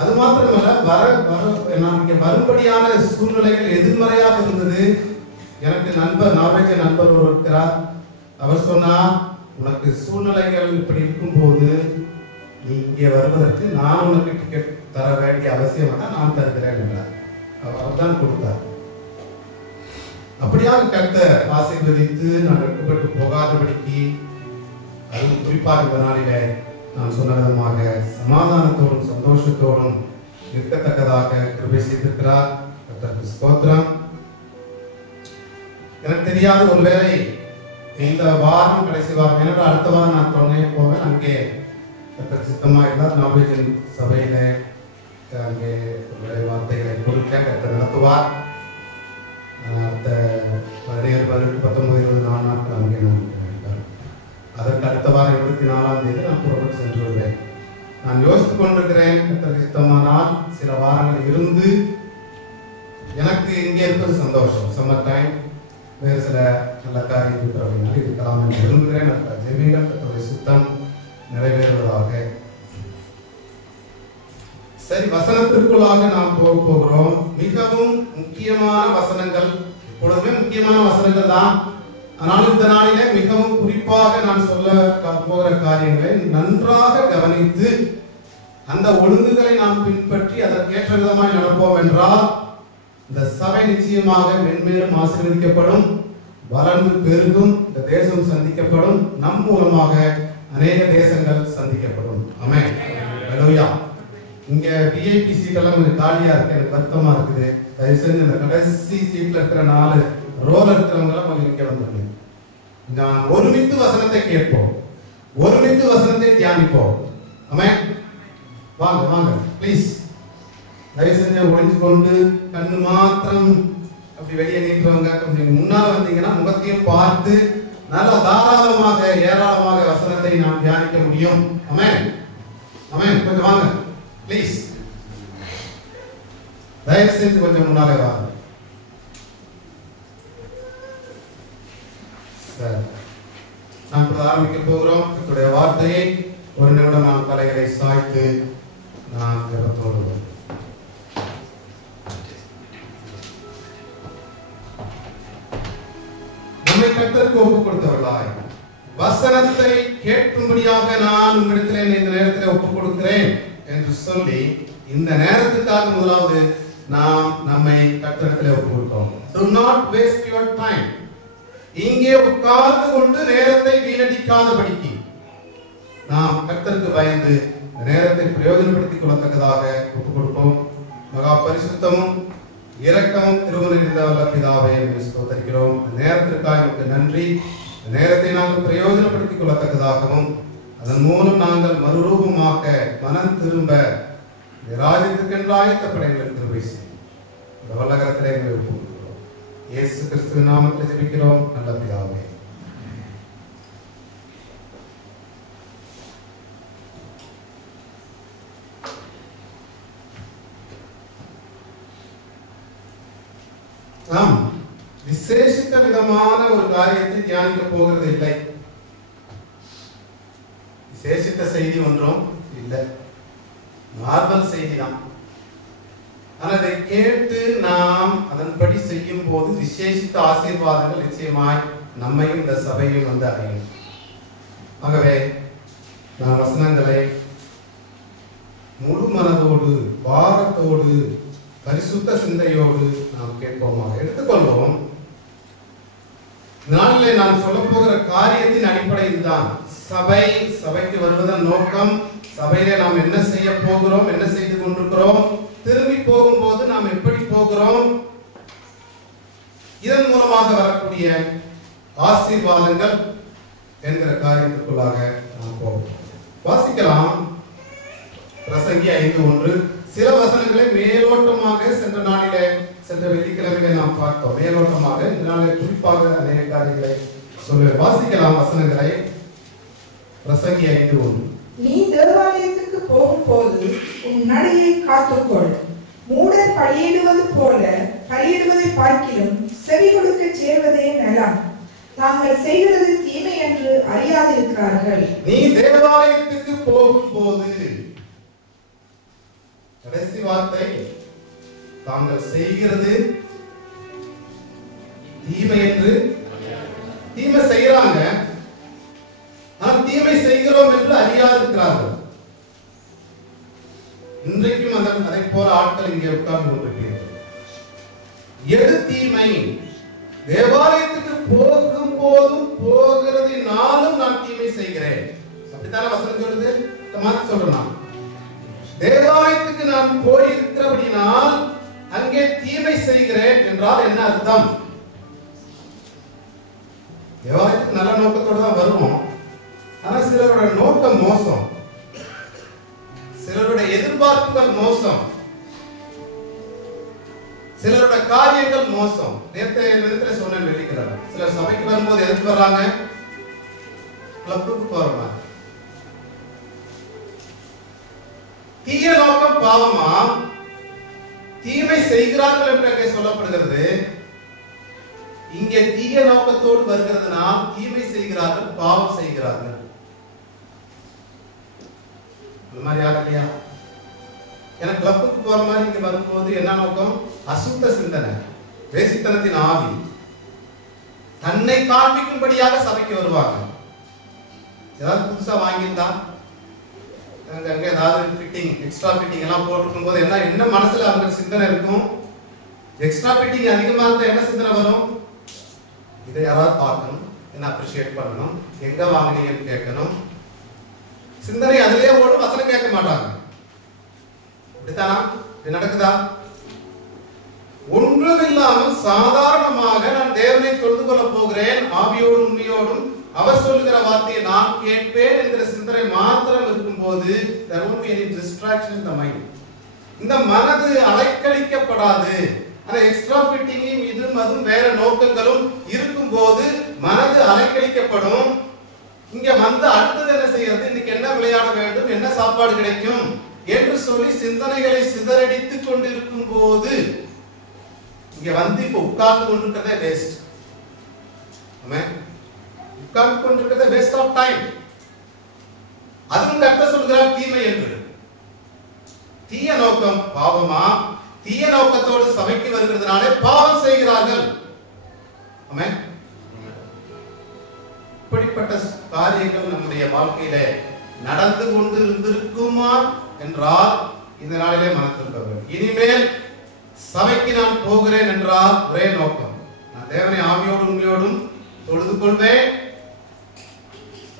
அது மாத்திரமல்ல, நான் வரும்படியான சூழ்நிலைகள் எதிர்மறையாக இருந்தது. எனக்கு நார்வேஜிய நண்பர் ஒரு இருக்கிறார். அவர் சொன்னார், உனக்கு சூழ்நிலைகள் இப்படி இருக்கும்போது நீ இங்கே வருவதற்கு நான் உனக்கு டிக்கெட் தர வேண்டிய அவசியம் நான் தருகிறேன் என்றார். அவர் தான் கொடுத்தார். அப்படியாக கர்த்தர் ஆசீர்வதித்து நான் வெட்கப்பட்டு போகாதபடிக்கு, அது குறிப்பாக இந்த நாளிலே நான் சொன்ன விதமாக சமாதானத்தோடும் சந்தோஷத்தோடும் இருக்கத்தக்கதாக கிருபை செய்திருக்கிறார். கர்த்தருக்கு ஸ்தோத்திரம். எனக்கு தெரியாத ஒருவேளை இந்த வாரம் கடைசி வாரம், என்னோட அடுத்த வாரம் நான் போவேன். அங்கே கர்த்தர் சித்தமாக இருந்தால் நார்வேஜியன் சபையில அங்கே வார்த்தைகளை கொடுக்க கர்த்தர் நடத்துவார். அடுத்த 17, 18, 19, 24 நாட்கள் அங்கே நான் இருக்கிறேன். அதற்கு அடுத்த வாரம் 24ஆம் தேதி நான் புறப்பட்டு சென்று வருவேன். நான் யோசித்துக் கொண்டிருக்கிறேன், கர்த்தர் சித்தமானால் சில வாரங்கள் இருந்து எனக்கு இங்கே இருப்பது சந்தோஷம். சம்மர் டைம் வேறு சில நல்ல காரியம் இருக்கிறவங்க இருக்கலாம் என்று விரும்புகிறேன். ஜெபிங்கள், கர்த்தருடைய சித்தம் நிறைவேறுவதாக. சரி, வசனத்திற்குள்ளாக நாம் போகிறோம். மிகவும் முக்கியமான வசனங்கள், எப்பொழுதுமே முக்கியமான வசனங்கள் தான். ஆனால் இந்த நாளிலே மிகவும் குறிப்பாக நான் சொல்ல போகிற காரியங்களை நன்றாக கவனித்து அந்த ஒழுங்குகளை நாம் பின்பற்றி அதற்கேற்ற விதமாய் நடப்போம் என்றால் இந்த சபை நிச்சயமாக மென்மேலும் ஆசீர்வதிக்கப்படும், வளர்ந்து பெருகும், இந்த தேசம் சந்திக்கப்படும், நம் மூலமாக அநேக தேசங்கள் சந்திக்கப்படும். ஆமென். ஹல்லேலூயா. இங்க விஐபி சீட் எல்லாம் கொஞ்சம் காலியா இருக்கு, எனக்கு வருத்தமா இருக்குது. தயவு செஞ்சு இந்த கடைசி சீட்ல இருக்கிற 4 ரோல இருக்கிறவங்க கொஞ்சம் இங்க வந்துருங்க. நான் ஒருமித்து வசனத்தை கேட்போம், ஒருமித்து வசனத்தை தியானிப்போம். ஆமென். வாங்க வாங்க ப்ளீஸ். தயவு செஞ்சு ஒளிஞ்சு கொண்டு கண்ணு மாத்திரம் அப்படி வெளியே நீட்டுறவங்க கொஞ்சம் முன்னால வந்தீங்கன்னா முகத்தையும் பார்த்து நல்ல தாராளமாக ஏராளமாக வசனத்தை நாம் தியானிக்க முடியும். ஆமென். ஆமென். கொஞ்சம் வாங்க ப்ளீஸ். தயவு செஞ்சு கொஞ்சம் முன்னாலே வாங்க. சரி, நாம் இப்ப ஆரம்பிக்க போகிறோம். என்னுடைய வார்த்தையை ஒரு நிமிடம் நாம் தலைகளை சாய்த்து நாம் ஜெபத்தோடு நம்மை கர்த்தருக்கு ஒப்புக் கொடுத்தவர்களாய் வசனத்தை கேட்கும்படியாக நான் உங்களிடத்தில் இந்த நேரத்தில் ஒப்புக் கொடுக்கிறேன் என்று சொல்லி இந்த நேரத்துக்காக முதலாவது நாம் நம்மை கர்த்தரிடத்தில் ஒப்புக் கொடுத்தோம். Do not waste your time. இங்கே உட்கார்ந்து கொண்டு நேரத்தை வீணடிக்காதபடிக்கு நாம் கர்த்தருக்கு பயந்து நேரத்தை பிரயோஜனப்படுத்திக் கொள்ளத்தக்கதாக ஒப்புக் கொடுப்போம். மகா பரிசுத்தமும் இரக்கமும் திருமணம் இருந்தவர்கள் பிதாவே ஸ்தோத்திரிக்கிறோம். நேரத்திற்காக உங்களுக்கு நன்றி. நேரத்தை நாங்கள் பிரயோஜனப்படுத்திக் கொள்ளத்தக்கதாகவும் அதன் மூலம் நாங்கள் மறுரூபமாக மனம் திரும்ப ராஜ்யத்துக்கென்று ஆயத்தப்பட எங்களுக்கு கிருபை செய்யும். இந்த வல்லகரத்திலே எங்களை ஒப்புக்கொள்கிறோம். இயேசு கிறிஸ்துவின் நாமத்தில் ஜெபிக்கிறோம் நல்ல பிதாவே. நாம் விசேஷித்த விதமான ஒரு காரியத்தை தியானிக்க போகிறது இல்லை. விசேஷித்த செய்தி ஒன்றும் இல்லை, நார்மல் செய்தி தான். ஆனால் அதை கேட்டு நாம் அதன்படி செய்யும் போது விசேஷித்த ஆசீர்வாதங்கள் நிச்சயமாய் நம்மையும் இந்த சபையும் வந்து அடையும். ஆகவே நான் வசனங்களை முழு மனதோடு பாரத்தோடு பரிசுத்த சிந்தையோடு நாம் கேட்போமாக. எடுத்துக்கொள்வோம். நாளிலே நான் சொல்ல போகிற காரியத்தின் அடிப்படை இதுதான். சபைக்கு வருவதன் நோக்கம், சபையிலே நாம் என்ன செய்ய போகிறோம், என்ன செய்து கொண்டிருக்கிறோம், திரும்பி போகும்போது நாம் எப்படி போகிறோம், இதன் மூலமாக வரக்கூடிய ஆசீர்வாதங்கள் என்கிற காரியத்திற்குள்ளாக நாம் போவோம். வாசிக்கலாம். பிரசங்கி 5:1. சில வசனங்களை மேலோட்டமாக சென்ற நாளிலே, சென்ற வெள்ளிக்கிழமையிலே நாம் பார்த்தோம். மேலோட்டமாக இந்த நாளில் குறிப்பாக அநேக காரியங்களை சொல்லுவேன். வாசிக்கலாம் வசனங்களை. பிரசங்கி 5:1. நீ தேவாலயத்துக்கு போகும்போது உன் நடையை காத்துக்கொள். மூடர் பலியிடுவது போல பலியிடுவதை பார்க்கிலும் செவி கொடுக்க சேர்வதே நலம். தாங்கள் செய்கிறது தீமை என்று அறியாதிருக்கிறார்கள். நீ தேவாலயத்துக்கு போகும்போது, கடைசி வார்த்தை, தாங்கள் செய்கிறது தீமை என்று. தீமை செய்யறாங்க, ஆனால் தீமை செய்கிறோம் என்று அறியாதிருக்கிறார்கள். இன்றைக்கும் அதை போல ஆட்கள் இங்கே உட்கார்ந்து கொண்டிருக்கிறார்கள். எது தீமை? தேவாலயத்துக்கு போகும் போதும் போகிறதினாலும் நான் தீமை செய்கிறேன். அப்படித்தானே வசனம் சொல்லுது. மாத்தி சொல்றேன், தேவாலயத்துக்கு நான் போயிருக்கிறபடினால் அங்கே தீமை செய்கிறேன் என்றால் என்ன அர்த்தம்? தேவாலயத்துக்கு நல்ல நோக்கத்தோடு தான் வருவோம், ஆனா சிலரோட நோக்கம் மோசம், சிலருடைய எதிர்பார்ப்புகள் மோசம், சிலருடைய காரியங்கள் மோசம். நேரத்தை சொன்னேன், வெளிக்கிறாங்க. சிலர் சபைக்கு வரும்போது எதுக்கு வர்றாங்க? கிளப்புக்கு போறாங்க. தீய நோக்கம் பாவமா? தீமை செய்கிறார்கள் என்று சொல்லப்படுகிறது. இங்கே தீய நோக்கத்தோடு வருகிறதுனால் தீமை செய்கிறார்கள், பாவம் செய்கிறார்கள். எனக்கு கிளப்புக்கு போற மாதிரி இங்க வரும்போது என்ன நோக்கம்? அசுத்த சிந்தனை, வேசித்தனத்தின் ஆவி. தன்னை காண்பிக்கும்படியாக சபைக்கு வருவாங்க. ஏதாவது புதுசா வாங்கியிருந்தா அங்க ஏதாவது ஃபிட்டிங், எக்ஸ்ட்ரா ஃபிட்டிங் எல்லாம் போட்டுக்கும் போது என்ன மனசுல அவங்க சிந்தனை இருக்கும்? எக்ஸ்ட்ரா ஃபிட்டிங் அதிகமா இருந்தா என்ன சிந்தனை வரும்? இதை யாராவது பார்க்கணும், என்ன அப்ரிஷியேட் பண்ணணும், எங்க வாங்கினீங்கன்னு கேட்கணும். சிந்தனை அதிலே ஓடும், வசனம் கேட்க மாட்டாங்க. அப்படித்தானா? இது நடக்குதா? ஒன்றுமில்லாமல் சாதாரணமாக நான் தேவனை தொழுது கொள்ள போகிறேன், ஆவியோடும் உண்மையோடும் அவர் சொல்லுகிற வார்த்தையை நான் கேட்பேன் என்கிற சிந்தனை மாத்திரம் இருக்கும்போது there won't be any distraction in the mind. இந்த மனது அலைக்கழிக்கப்படாது. அந்த எக்ஸ்ட்ரா ஃபிட்டிங்கும் இதுவும் அதுவும் வேற நோக்கங்களும் இருக்கும்போது மனது அலைக்கழிக்கப்படும். இங்க வந்து அடுத்தது என்ன செய்யறது? இன்னைக்கு என்ன விளையாட வேண்டும், என்ன சாப்பாடு கிடைக்கும் என்று சொல்லி சிந்தனைகளை சிதறடித்துக் கொண்டிருக்கும் போது இங்க வந்து இப்ப உட்கார்ந்து கொண்டிருக்கிறதே வேஸ்ட். உட்கார்ந்து கொண்டிருக்கிறதே வேஸ்ட் ஆஃப் டைம். அதுவும் கர்த்தர் சொல்கிறார் தீமை என்று. தீய நோக்கம் பாவமா? தீய நோக்கத்தோடு சபைக்கு வருகிறதுனாலே பாவம் செய்கிறார்கள். ஆமென். இப்படிப்பட்ட காரியங்கள் நம்முடைய வாழ்க்கையில நடந்து கொண்டு இருந்திருக்குமா என்றால் இந்த நாளிலே மனதில் வேண்டும். இனிமேல் சபைக்கு நான் போகிறேன் என்றால் ஒரே நோக்கம், நான் தேவனை ஆவியோடும் உண்மையோடும் தொழுது கொள்வேன்,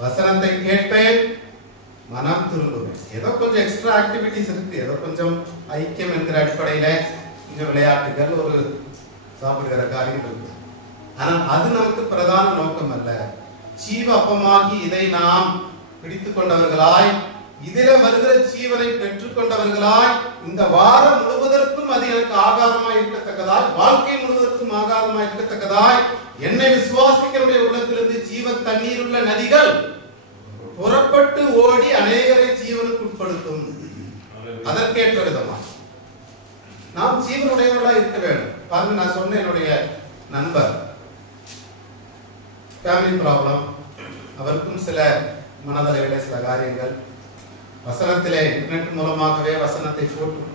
வசனத்தை கேட்பேன், மனம் திரும்புவேன். ஏதோ கொஞ்சம் எக்ஸ்ட்ரா ஆக்டிவிட்டிஸ் இருக்கு, ஏதோ கொஞ்சம் ஐக்கியம் என்கிற அடிப்படையில கொஞ்சம் விளையாட்டுகள், ஒரு சாப்பிடுகிற காரியம் இருக்கு. ஆனால் அது நமக்கு பிரதான நோக்கம் அல்ல. ஜீவ அப்பமாகி இதை நாம் பிடித்துக் கொண்டவர்களாய், இதில் வருகிற ஜீவனை பெற்றுக் கொண்டவர்களாய், இந்த வாரம் முழுவதற்கும் அது எனக்கு ஆகாரமாய் இருக்கத்தக்கதாய், வாழ்க்கை முழுவதற்கும் ஆகாரமாய் இருக்கத்தக்கதாய், என்னை விசுவாசிக்கிறவருடைய உள்ளத்திலிருந்து ஜீவ தண்ணீர் உள்ள நதிகள் புறப்பட்டு ஓடி அநேகரை ஜீவனுக்கு உட்படுத்தும். அதற்கேற்ற விதமா நாம் ஜீவனுடையவர்களாக இருக்க வேண்டும். பாருங்க, நான் சொன்ன என்னுடைய நண்பர் ஃபேமிலி ப்ராப்ளம், அவருக்கும் சில மனதளவிலே சில காரியங்கள், வசனத்திலே இன்டர்நெட் மூலமாகவே வசனத்தை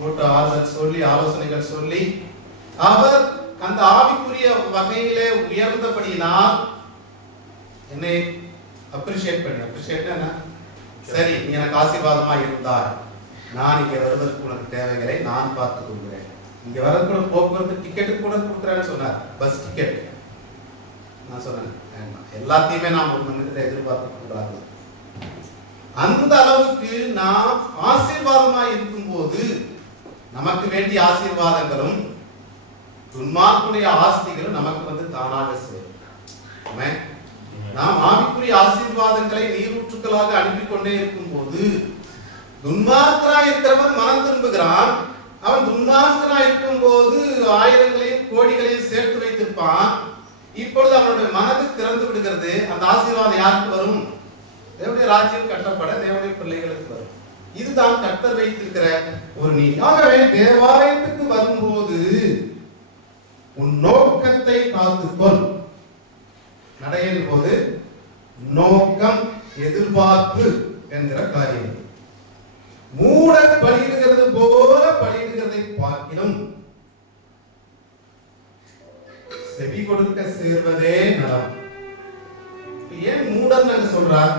போட்டு ஆறுதல் சொல்லி ஆலோசனைகள் சொல்லி அவர் அந்த ஆவிக்குரிய வகையிலே உயர்ந்தபடியினால் என்னை அப்ரிஷியேட் என்ன, சரி நீ எனக்கு ஆசீர்வாதமா இருந்தார், நான் இங்க வருவதற்கு உனக்கு தேவைகளை நான் பார்த்துக் கொள்கிறேன், இங்க வரக்கூட போக்குவரத்து டிக்கெட்டு கூட கொடுக்குறேன்னு சொன்னார், பஸ் டிக்கெட். நான் சொன்னேன் எல்லாத்தையுமே நாம் ஒரு மனிதத்தை எதிர்பார்க்க கூடாது. அந்த அளவுக்கு நாம் ஆசீர்வாதமா இருக்கும் போது நமக்கு வேண்டிய ஆசீர்வாதங்களும் துன்மார்க்குடைய ஆஸ்திகளும் நமக்கு வந்து தானாக சேரும். நாம் ஆவிக்குரிய ஆசீர்வாதங்களை நீரூற்றுக்களாக அனுப்பி கொண்டே இருக்கும் போது துன்மார்க்கனாய் இருக்கிறவன் மனம் திரும்புகிறான். அவன் துன்மார்க்கனாய் இருக்கும் போது ஆயிரங்களையும் கோடிகளையும் சேர்த்து வைத்திருப்பான். இப்பொழுது அவனுடைய மனது திறந்து விடுகிறது. அந்த ஆசீர்வாதம் யாருக்கு வரும்? தேவனுடைய ராஜ்யம் கட்டப்பட தேவனுடைய பிள்ளைகளுக்கு வரும். இதுதான் கர்த்தர் வைத்திருக்கிற ஒரு நீதி. ஆகவே தேவாலயத்துக்கு வரும்போது உன் நோக்கத்தை காத்துக்கொள். நடையின் போது நோக்கம், எதிர்பார்ப்பு என்கிற காரியம். மூடர் பலியிடுகிறது போல செவி கொடுக்க சேர்வதே நலம். ஏன் மூடன் அங்க சொல்றார்?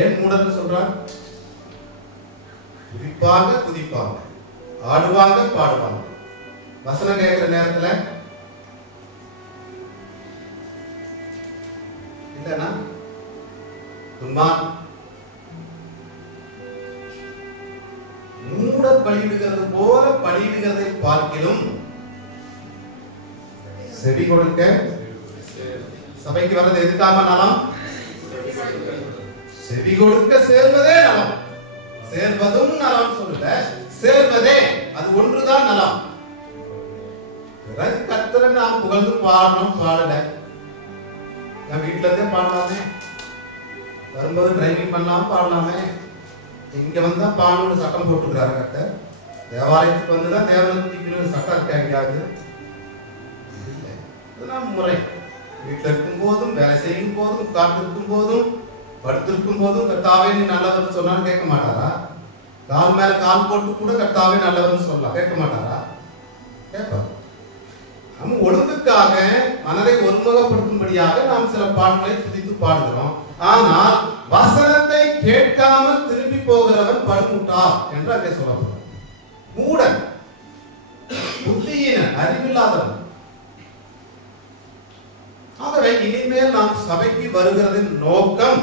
ஏன் மூடன் சொல்றார்? குதிப்பாங்க, ஆடுவாங்க, பாடுவாங்க. வசனம் கேட்கிற நேரத்துல இல்லனா மூட பலியிடுகிறது போல பலியிடுகிறதை பார்க்கிலும் செவி கொடுக்க சபைக்கு வர்றது எதுக்காக நலம்? செவி கொடுக்க சேர்வதே நலம். சேர்வதும் நலம் சொல்லல, சேர்வதே அது ஒன்றுதான் நலம். பிறகு கர்த்தரை நாம் புகழ்ந்து பாடணும், பாடல. நான் வீட்டுல இருந்தே பாடலாமே, வரும்போது டிரைவிங் பண்ணலாம் பாடலாமே. இங்க வந்தா பாடணும்னு சட்டம் போட்டுக்கிறாரு கர்த்தர். தேவாலயத்துக்கு வந்துதான் தேவனுக்கு சட்டம் இருக்காது. இதுதான் முறை. வீட்டுல இருக்கும் போதும், வேலை செய்யும் போதும், உட்கார்ந்து இருக்கும் போதும், படுத்திருக்கும் போதும் கர்த்தாவே நீ நல்லவன் சொன்னாலும் கேட்க மாட்டாரா? கால் மேல கால் போட்டு கூட கர்த்தாவே நல்லவன் சொல்லலாம், கேட்க மாட்டாரா? கேட்பார். நம்ம ஒழுங்குக்காக மனதை ஒருமுகப்படுத்தும்படியாக நாம் சில பாடல்களை துதித்து பாடுகிறோம். ஆனால் வசனத்தை கேட்காமல் திரும்பி போகிறவன் படுமுட்டா என்று அங்கே சொல்லப்படும். மூடன், புத்தியினன், அறிவில்லாதவன். ஆகவே இனிமேல் நாம் சபைக்கு வருகிறதின் நோக்கம்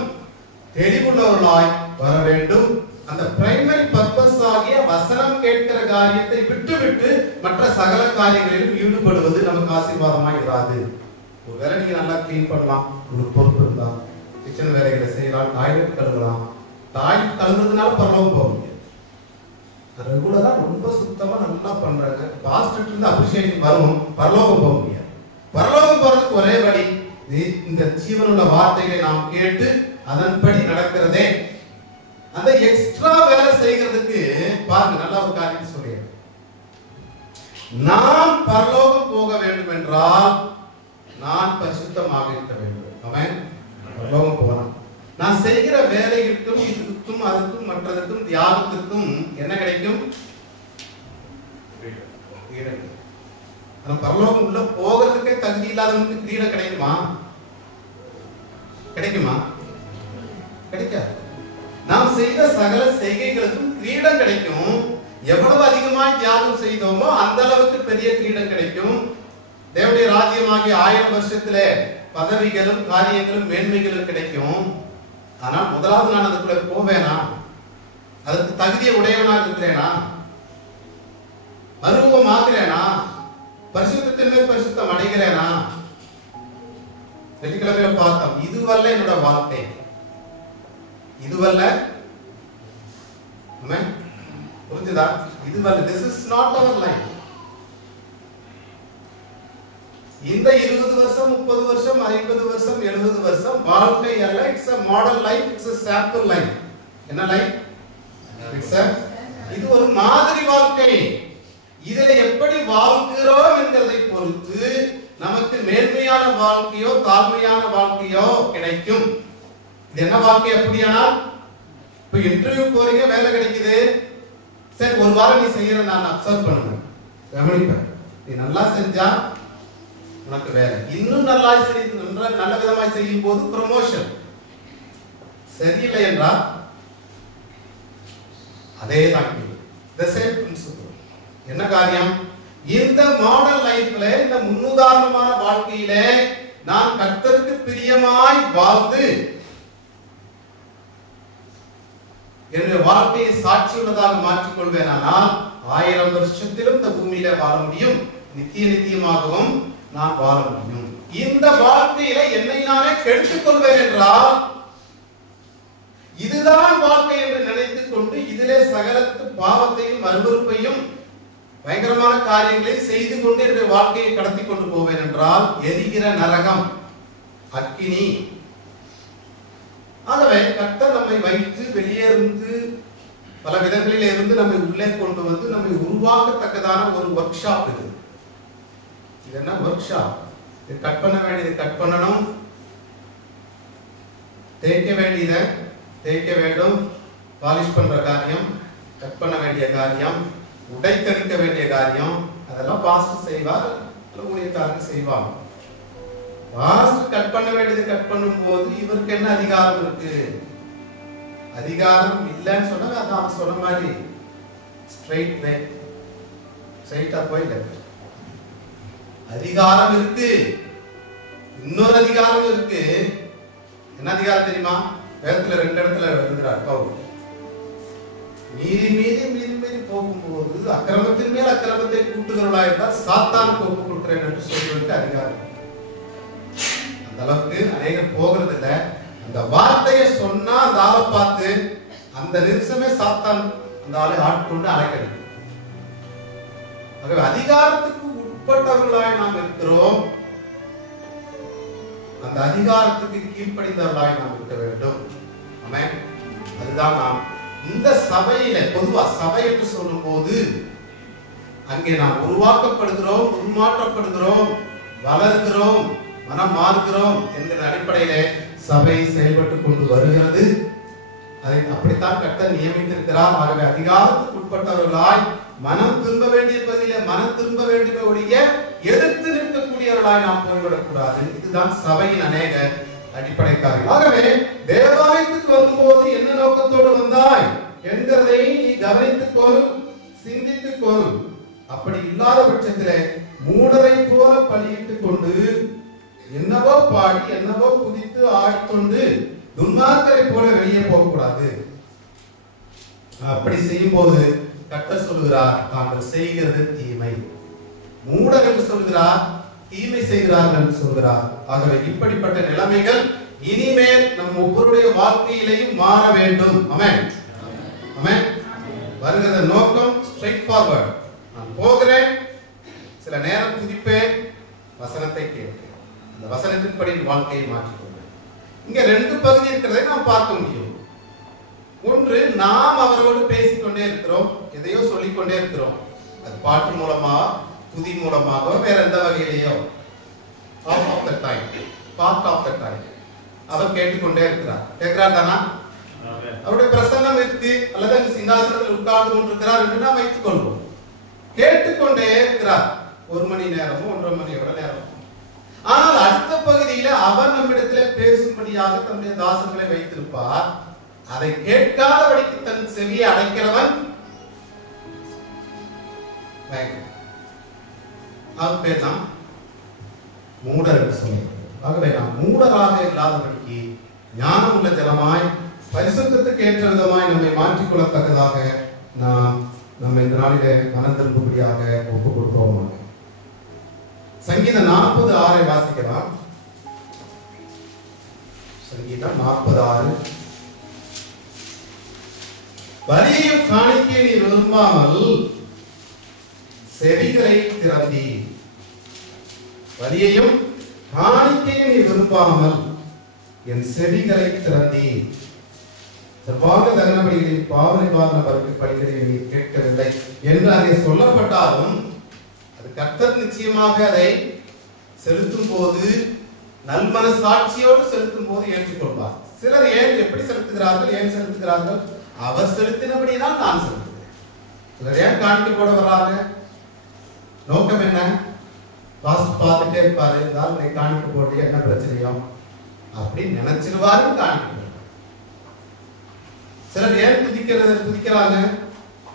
தெளிவுள்ளவர்களாய் வர வேண்டும். அந்த பிரைமரி பர்பஸ் ஆகிய வசனம் கேட்கிற காரியத்தை விட்டுவிட்டு மற்ற சகல காரியங்களிலும் ஈடுபடுவது நமக்கு ஆசீர்வாதமாய் இராது. ஒருவேளை நீங்க நல்லா கிளீன் பண்ணலாம், உங்களுக்கு பொறுப்பு இருந்தா கிச்சன் வேலைகளை செய்யலாம், டாய்லெட் கழுவலாம். டாய்லெட் கழுவுறதுனால பரலோகம் போக முடியாது. ரெகுலரா ரொம்ப சுத்தமா நல்லா பண்றாங்க, பாஸ்டர் இருந்து அப்ரிசியேஷன் வரும், பரலோகம் போக முடியாது. பரலோகம் போறதுக்கு ஒரே வழி இந்த ஜீவனுள்ள வார்த்தைகளை நாம் கேட்டு அதன்படி நடக்கிறதே. அந்த எக்ஸ்ட்ரா வேலை செய்கிறதுக்கு பாருங்க, நல்ல ஒரு காரியத்தை சொல்றேன். நாம் பரலோகம் போக வேண்டும் என்றால் நான் பரிசுத்தமாக இருக்க வேண்டும். அவன் பரலோகம் போகணும். நான் செய்கிற வேலைகளுக்கும் இதுக்கும் அதுக்கும் மற்றதுக்கும் தியாகத்துக்கும் என்ன கிடைக்கும்? பரலோகம் உள்ள போகிறதுக்கே தகுதி இல்லாதவனுக்கு கிரீடம் கிடைக்குமா? கிடைக்குமா? கிடைக்காது. நாம் செய்த சகல செய்கைகளுக்கும் கிரீடம் கிடைக்கும். எவ்வளவு அதிகமாக தியாகம் செய்தோமோ அந்த அளவுக்கு பெரிய கிரீடம் கிடைக்கும். தேவனுடைய ராஜ்யமாகிய 1000 வருஷத்திலே பதவிகளும் காரியங்களும் மேன்மைகளும் கிடைக்கும். ஆனால் முதலாவது நான் அதுக்குள்ள போவேனா? அதுக்கு தகுதியை உடையவனாக இருக்கிறேனா? மறுரூபம் ஆகிறேனா? பரிசுத்தத்தின் மேல் பரிசுத்தம் அடைகிறேனா? வெள்ளிக்கிழமையில பார்த்தோம், இதுவல்ல என்னோட வாழ்க்கை, இதுவல்ல. புரிஞ்சுதா? இதுவல்ல, this is not our life. இந்த 20 வருஷம் 30 வருஷம் 50 வருஷம் 70 வருஷம் வாழ்க்கை அல்ல. It's a model life, it's a sample life. என்ன லைஃப்? இது ஒரு மாதிரி வாழ்க்கை. இதில் எப்படி வாழ்கிறோம் என்கிறதை பொறுத்து நமக்கு மேன்மையான வாழ்க்கையோ தாழ்மையான வாழ்க்கையோ கிடைக்கும். இது என்ன வாழ்க்கை? அப்படியானால் இப்ப இன்டர்வியூ போறீங்க, வேலை கிடைக்குது, சரி ஒரு வாரம் நீ செய்யற, நான் அப்சர்வ் பண்ணுவேன், கவனிப்பேன். நீ நல்லா செஞ்சா உனக்கு வேலை, இன்னும் நல்லா நல்ல விதமாய் செய்யும் போது ப்ரமோஷன். சரியில்லை என்றால் அதே தான். என்ன காரியம்? இந்த மாடல் லைஃப்ல, இந்த முன்னுதாரணமான வாழ்க்கையில நான் கர்த்தருக்கு பிரியமாய் வாழ்ந்து என்னுடைய வாழ்க்கையை சாட்சியுள்ளதாக மாற்றிக் கொள்வேனானால் 1000 வருஷத்திலும் இந்த பூமியில வாழ முடியும், நித்தியமாகவும் நான் வாழ முடியும். இந்த வாழ்க்கையில என்னை நானே கெடுத்துக் கொள்வேன் என்றால், இதுதான் வாழ்க்கை என்று நினைத்துக் கொண்டு இதிலே சகலத்து பாவத்தையும் அருவருப்பையும் பயங்கரமான காரியங்களை செய்து கொண்டு என்னுடைய வாழ்க்கையை கடத்தி கொண்டு போவேன் என்றால் எரிகிற நரகம், அக்கினி. ஆகவே கர்த்தர் நம்மை வைத்து வெளியே இருந்து பல விதங்களில் இருந்து நம்மை உள்ளே கொண்டு வந்து நம்மை உருவாக்கத்தக்கதான ஒரு ஒர்க் ஷாப். இது என்ன ஒர்க் ஷாப்? இது கட் பண்ண வேண்டியது கட் பண்ணணும், தேய்க்க வேண்டியதை தேய்க்க வேண்டும், பாலிஷ் பண்ற காரியம், கட் பண்ண வேண்டிய காரியம், உடைத்தெடுக்க வேண்டிய காரியம், அதெல்லாம் பாஸ்டர் செய்வார், ஊழியக்காரங்க செய்வாங்க. பாஸ்டர் கட் பண்ண வேண்டியது கட் பண்ணும்போது இவருக்கு என்ன அதிகாரம் இருக்கு? அதிகாரம் இல்லைன்னு சொன்னா அதான் சொன்ன மாதிரி ஸ்ட்ரைட் வே, ஸ்ட்ரைட்டா போய் லெஃப்ட். அதிகாரம் இருக்கு, இன்னொரு அதிகாரம் இருக்கு. என்ன அதிகாரம் தெரியுமா? வேதத்துல 2 இடத்துல எழுதுறார் பவுல். மீறி மீறி மீறி மீறி போகும்போது அக்கிரமத்தின் மேல் அக்கிரமத்தை கூட்டுகிறவர்களா இருந்தால் சாத்தானுக்கு ஒப்பு கொடுக்கிறேன் என்று சொல்றதுக்கு அதிகாரம். அந்த அளவுக்கு அநேகர் போகிறது இல்ல. அந்த வார்த்தையை சொன்னா அந்த ஆளை பார்த்து அந்த நிமிஷமே சாத்தான் அந்த ஆளை ஆட்கொண்டு அழைக்கிறது. ஆகவே அதிகாரத்துக்கு உட்பட்டவர்களாய் நாம் இருக்கிறோம். அந்த அதிகாரத்துக்கு கீழ்ப்படிந்தவர்களாய் நாம் இருக்க வேண்டும். ஆமென். அதுதான் நாம் இந்த சபையில, பொதுவா சபை என்று சொல்லும் போது அங்கே நாம் உருவாக்கப்படுகிறோம், உருமாற்றப்படுகிறோம், வளர்கிறோம், மனம் மாறுகிறோம் என்கிற அடிப்படையிலே சபை செயல்பட்டு கொண்டு வருகிறது. அதை அப்படித்தான் கர்த்தர் நியமித்திருக்கிறார். ஆகவே அதிகாரத்துக்கு உட்பட்டவர்களாய் மனம் திரும்ப வேண்டிய பகுதியிலே மனம் திரும்ப வேண்டிய ஒழிய எதிர்த்து நிற்கக்கூடியவர்களாய் நாம் போய்விடக்கூடாது. இதுதான் சபையின் அநேக அடிப்படை காரியம். ஆகவே தேவாலயத்துக்கு வரும்போது என்ன நோக்கத்தோடு வந்தாய் என்கிறதை நீ கவனித்துக்கொள், சிந்தித்துக்கொள். அப்படி இல்லாத பட்சத்திலே மூடரை போல பலியிட்டுக் கொண்டு என்னவோ பாடி என்னவோ குதித்து ஆடிக்கொண்டு துன்மார்க்கரை போல வெளியே போகக்கூடாது. அப்படி செய்யும் போது கர்த்தர் சொல்கிறார், தாங்கள் செய்கிறது தீமை. மூடர் என்று சொல்கிறார், தீமை செய்கிறார்கள் என்று சொல்கிறார். ஆகவே இப்படிப்பட்ட நிலைமைகள் இனிமேல் நம் ஒவ்வொருடைய வாழ்க்கையிலேயும் மாற வேண்டும். ஆமென், ஆமென். வருகிற நோக்கம் ஸ்ட்ரைட் ஃபார்வர்ட். நான் போகிறேன், சில நேரம் துதிப்பேன், வசனத்தை கேட்பேன், அந்த வசனத்தின்படி வாழ்க்கையை மாற்றிக்கொள்வேன். இங்க 2 பகுதி இருக்கிறதை நாம் பார்க்க முடியும். ஒன்று, நாம் அவரோடு பேசிக்கொண்டே இருக்கிறோம், எதையோ சொல்லிக்கொண்டே இருக்கிறோம். அது பாட்டு மூலமா, துதி மூலமாக, வேற எந்த வகையிலேயோ, half of the time, part of the time அவர் கேட்டுக்கொண்டே இருக்கிறார். கேட்கிறார் தானா? அவருடைய பிரசன்னம் இருக்கு, அல்லது அங்கு சிங்காசனத்தில் உட்கார்ந்து கொண்டிருக்கிறார் என்று நாம் வைத்துக் கொள்வோம். கேட்டுக்கொண்டே இருக்கிறார் 1 மணி நேரமோ 1.5 மணியோட நேரம். ஆனால் அடுத்த பகுதியில அவர் நம்மிடத்திலே பேசும்படியாக தன்னுடைய தாசர்களை வைத்திருப்பார். அதை கேட்காதபடிக்கு தன் செவியை அடைக்கிறவன் அவர் பேர் தான் மூடர் என்று சொல்லுங்கள். ஆகவே நாம் மூடராக இல்லாதபடிக்கு ஞானம் உள்ள ஜனமாய், பரிசுத்தத்துக்கு ஏற்ற விதமாய் நம்மை மாற்றிக்கொள்ளத்தக்கதாக நாம் நம்ம இந்த நாளிலே மனம் திரும்பும்படியாக ஒப்புக் கொடுப்போம். சங்கீதம் 40:6 வாசிக்கலாம். சங்கீதம் 40:6. பலியையும் காணிக்கையை நீ விரும்பாமல் செவிகளை திறந்தி. பலியையும் காணிக்கையை நீ விரும்பாமல் என் செவிகளை திறந்தி. சர்வாங்க தகனபலிகளின் பாவ நிவாரண பலிகளை நீ கேட்கவில்லை என்று அங்கே சொல்லப்பட்டாலும் அது கர்த்தர் நிச்சயமாக அதை செலுத்தும் போது நல்மனசாட்சியோடு செலுத்தும் போது ஏற்றுக்கொள்வார். சிலர் ஏன் எப்படி செலுத்துகிறார்கள்? ஏன் செலுத்துகிறார்கள்? அவர் செலுத்தினபடிதான் நான் செலுத்துகிறேன். சிலர் ஏன் காணிக்கை போட வர்றாங்க? நோக்கம் என்ன? பார்த்துட்டே இருப்பாரு, இருந்தாலும் நீ காணிக்கை போடுறது என்ன பிரச்சனையோ அப்படின்னு நினைச்சிருவாரு காணிக்கை. சிலர் ஏன் துதிக்கிறாங்க?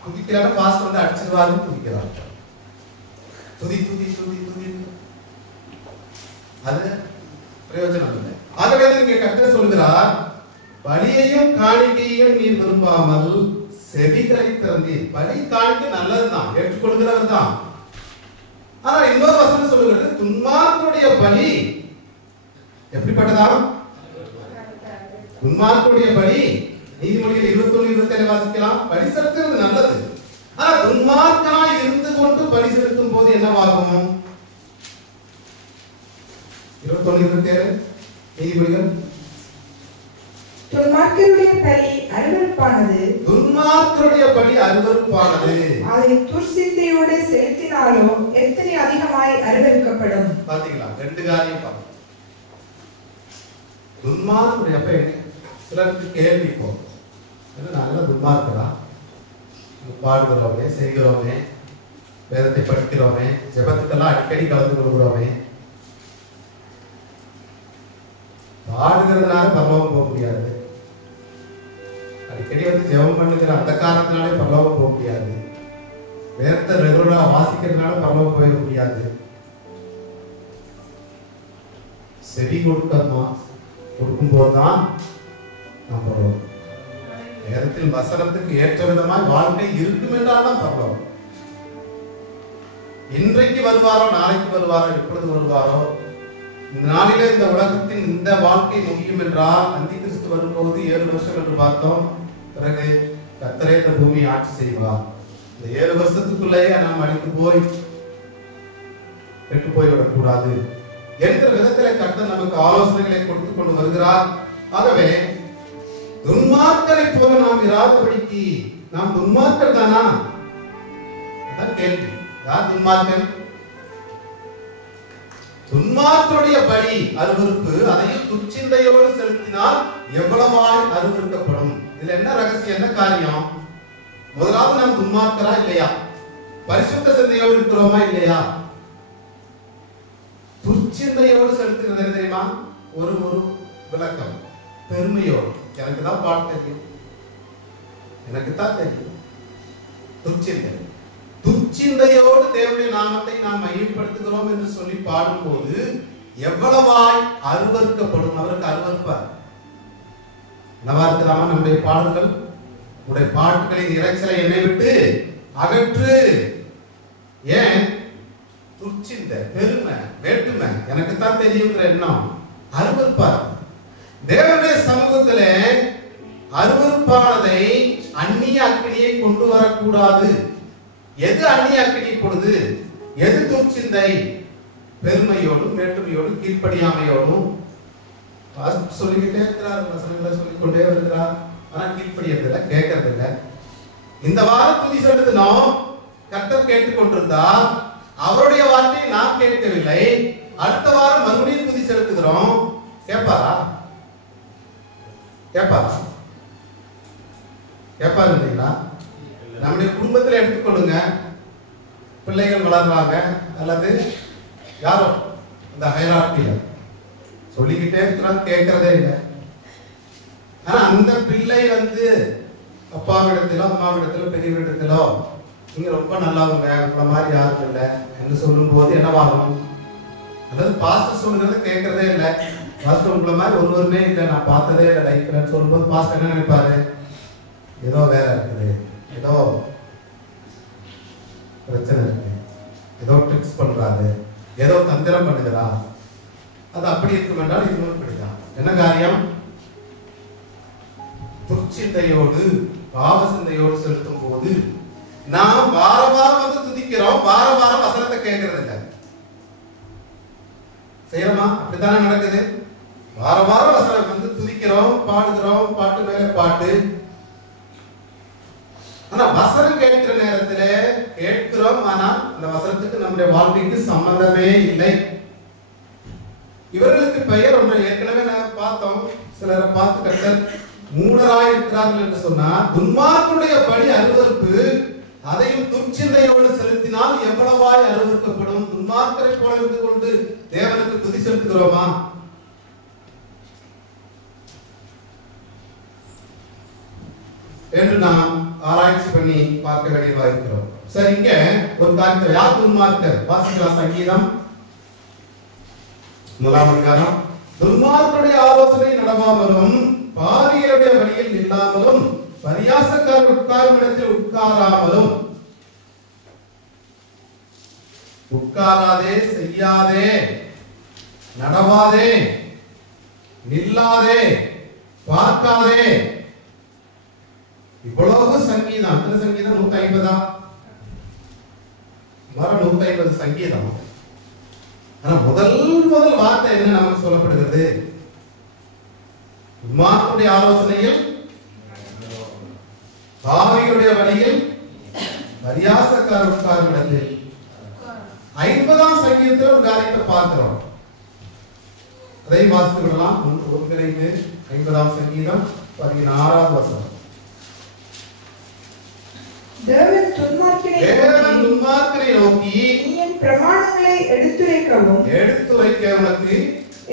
துதிக்கிறாங்க, பாஸ்ட் வந்து அடிச்சிருவாருன்னு துதிக்கிறாங்க. துதி துதி துதி துதி, அது பிரயோஜனம் இல்லை. ஆகவே இங்கே கர்த்தர் சொல்கிறார், பலியையும் காணிக்கையையும் நீ விரும்பாமல் செவிகளை திறந்தீர். பலி காணிக்கை நல்லதுதான், ஏற்றுக்கொள்கிறவர் தான். ஆனா இன்னொரு வசனம் சொல்லுகிறது, துன்மார்க்கருடைய பலி எப்படிப்பட்டதா? துன்மார்க்கருடைய பலி நீதிமொழிகள் 21:27 வாசிக்கலாம். பலி செலுத்துறது நல்லது. ஆனா துன்மார்க்கனாய் இருந்து கொண்டு பலி செலுத்தும் போது என்னவாகும்? 21:27 நீதிமொழிகள். துன்மார்க்கருடைய பலி அருவருப்பானது. துன்மார்க்கருடைய பலி அருவருப்பானது. அதை துர்சிந்தையோடு செலுத்தினாலோ எத்தனை அதிகமாய் அருவருக்கப்படும். பாத்தீங்களா? 2 காரியம் பாருங்க. துன்மார்க்கருடைய பலி, சிலருக்கு கேள்வி போகும், நல்ல துன்மார்க்கரா, பாடுகிறோமே செய்கிறோமே வேதத்தை படிக்கிறோமே, ஜெபத்துக்கெல்லாம் அடிக்கடி கலந்து கொள்கிறோமே, பாடுகிறதுனால பரலோகம் போக முடியாது. அடிக்கடி வந்து ஜெபம் பண்ணுகிற அந்த காரணத்தினாலே பரலோகம் போக முடியாது. வேதத்தை ரெகுலரா வாசிக்கிறதுனால பரலோகம் போயிட முடியாது. செவி கொடுக்கும் போதுதான் நாம் பரலோகம். வேதத்தில் வசனத்துக்கு ஏற்ற விதமாய் வாழ்க்கை இருக்கும் என்றால் தான் பரலோகம். இன்றைக்கு வருவாரோ, நாளைக்கு வருவாரோ, எப்பொழுது வருவாரோ, இந்த நாளிலே இந்த உலகத்தின் இந்த வாழ்க்கை முடியும் என்றால் அந்தி கிறிஸ்து வரும்போது 7 வருஷம் என்று பார்த்தோம். பிறகு கர்த்தரே இந்த பூமியை ஆட்சி செய்வார். இந்த 7 வருஷத்துக்குள்ளேயே நாம் அடித்து போய் கெட்டு போய்விடக்கூடாது என்கிற விதத்தில் கர்த்தர் நமக்கு ஆலோசனைகளை கொடுத்து கொண்டு வருகிறார். ஆகவே துன்மார்க்கரை போல நாம் இராதபடிக்கு, நாம் துன்மார்க்கர் தானா? அதான் கேள்வி. யார் துன்மார்க்கன்? துன்மார்க்கருடைய பலி அருவருப்பு அதையும் துச்சிந்தையோடு செலுத்தினால் எவ்வளவாய் அருவருக்கப்படும். இதுல என்ன ரகசியம், என்ன காரியம்? முதலாவது நாம் துன்மார்க்கரா இல்லையா? பரிசுத்த சிந்தையோடு இருக்கிறோமா இல்லையா? துச்சிந்தையோடு செலுத்துகிறது தெரியுமா? ஒரு விளக்கம், பெருமையோடு. எனக்கு தான் பாட்டு தெரியும், எனக்கு தான் தெரியும். துச்சிந்தை, துச்சிந்தையோடு தேவனுடைய நாமத்தை நாம் மையப்படுத்துகிறோம் என்று சொல்லி பாடும்போது எவ்வளவாய் அருவருக்கப்படும். அவருக்கு அருவருப்பார். என்னவா இருக்கிறாமா நம்முடைய பாடல்கள்? உடைய பாட்டுகளின் இறைச்சலை என்னை விட்டு அகற்று. ஏன்? துச்சிந்தை, பெருமை, வேற்றுமை, எனக்கு தான் தெரியுங்கிற எண்ணம் அருவருப்பார். தேவனுடைய சமூகத்திலே அருவருப்பானதை, அந்நிய அக்கினியை கொண்டு வரக்கூடாது. எது அந்நிய அக்கினி கொடுது? எது துச்சிந்தை? பெருமையோடும் வேற்றுமையோடும் கீழ்ப்படியாமையோடும் சொல்லிக்கிட்டே இருக்கிறார், வசனங்களை சொல்லிக்கொண்டே வருகிறார். ஆனா கீழ்ப்படியதில்லை, கேட்கறதில்லை. இந்த வாரம் துதி செலுத்தினோம், கர்த்தர் கேட்டுக்கொண்டிருந்தார். அவருடைய வார்த்தையை நாம் கேட்கவில்லை. அடுத்த வாரம் மறுபடியும் துதி செலுத்துகிறோம். கேட்பாரா? கேட்பாரா? கேட்பாரு இல்லைங்களா? நம்முடைய குடும்பத்தில் எடுத்துக்கொள்ளுங்க. பிள்ளைகள் வளர்றாங்க, அல்லது யாரோ இந்த ஹைரார்க்கில சொல்லிக்கிட்டே இருக்கிறாங்க, கேட்கறதே இல்லை. ஆனா அந்த பிள்ளை வந்து அப்பாவிடத்திலோ அம்மாவிடத்திலோ பெரியவரிடத்திலோ நீங்க ரொம்ப நல்லாவுங்க, உங்களை மாதிரி யாரும் இல்லை என்று சொல்லும் போது என்னவாகும்? அல்லது பாஸ்டர் சொல்லுறத கேட்கறதே இல்லை, பாஸ்டர் உங்களை மாதிரி ஒருவருமே இல்லை, நான் பார்த்ததே இல்லை லைஃப்லன்னு சொல்லும்போது பாஸ்டர் என்ன நினைப்பாரு? ஏதோ வேலை இருக்குது, ஏதோ பிரச்சனை இருக்கு, ஏதோ ட்ரிக்ஸ் பண்றாரு, ஏதோ தந்திரம் பண்ணுகிறா. அது அப்படி இருக்கும் என்றால் இது இப்படிதான். என்ன காரியம்? துச்சிந்தையோடு பாவ சிந்தையோடு செலுத்தும் போது நாம் வார வாரம் வந்து துதிக்கிறோம், வார வாரம் வசனத்தை கேட்கறது இல்லை. செய்யறோமா? அப்படித்தானே நடக்குது. வார வாரம் வசனம் வந்து துதிக்கிறோம், பாடுகிறோம், பாட்டு மேல பாட்டு. ஆனா வசனம் கேட்கிற நேரத்துல கேட்கிறோம், ஆனா அந்த வசனத்துக்கு நம்முடைய வாழ்க்கைக்கு சம்பந்தமே இல்லை. இவர்களுக்கு பெயர் ஒன்று ஏற்கனவே நான் பார்த்தோம். சிலரை பார்த்து கர்த்தர் மூடராய் இருக்கிறார்கள் என்று சொன்னார். துன்மார்க்கருடைய பலி அருவருப்பு அதையும் துச்சிந்தையோடு செலுத்தினால் எவ்வளவாய் அருவருக்கப்படும். துன்மார்க்கரை போல இருந்து கொண்டு தேவனுக்கு துதி செலுத்துகிறோமா? என்று நாம் ஆராய்ச்சி பண்ணி பார்க்க வேண்டியதா இருக்கிறோம். சரி, இங்க ஒரு காரியத்தை, யார் துன்மார்க்கர்? வாசிக்கலாம். சங்கீதம் 1ஆம் அதிகாரம். துன்மார்க்கருடைய ஆலோசனை நடவாமலும் பாவியருடைய வழியில் நில்லாமலும் பரியாசக்காரர் உட்காரும் இடத்தில் உட்காராமலும். உட்காராதே, செய்யாதே, நடவாதே, நில்லாதே, பார்க்காதே. இவ்வளவு சங்கீதம். எத்தனை சங்கீதம்? 150. 150 சங்கீதம். ஆனா முதல் வார்த்தை என்ன நமக்கு சொல்லப்படுகிறது? துன்மார்க்கருடைய ஆலோசனையில், பாவிகளுடைய வழியில், பரியாசக்காரர் உட்காரும் இடத்தில். 50ஆம் சங்கீதத்தில் ஒரு காரியத்தை பார்க்கிறோம். அதை வாசித்து விடலாம். ஒன்றிணைந்து 50ஆம் சங்கீதம் 16வது வசனம். தேவன் துன்மார்க்கரை நோக்கி நீ என் பிரமாணங்களை எடுத்துரைக்க உனக்கு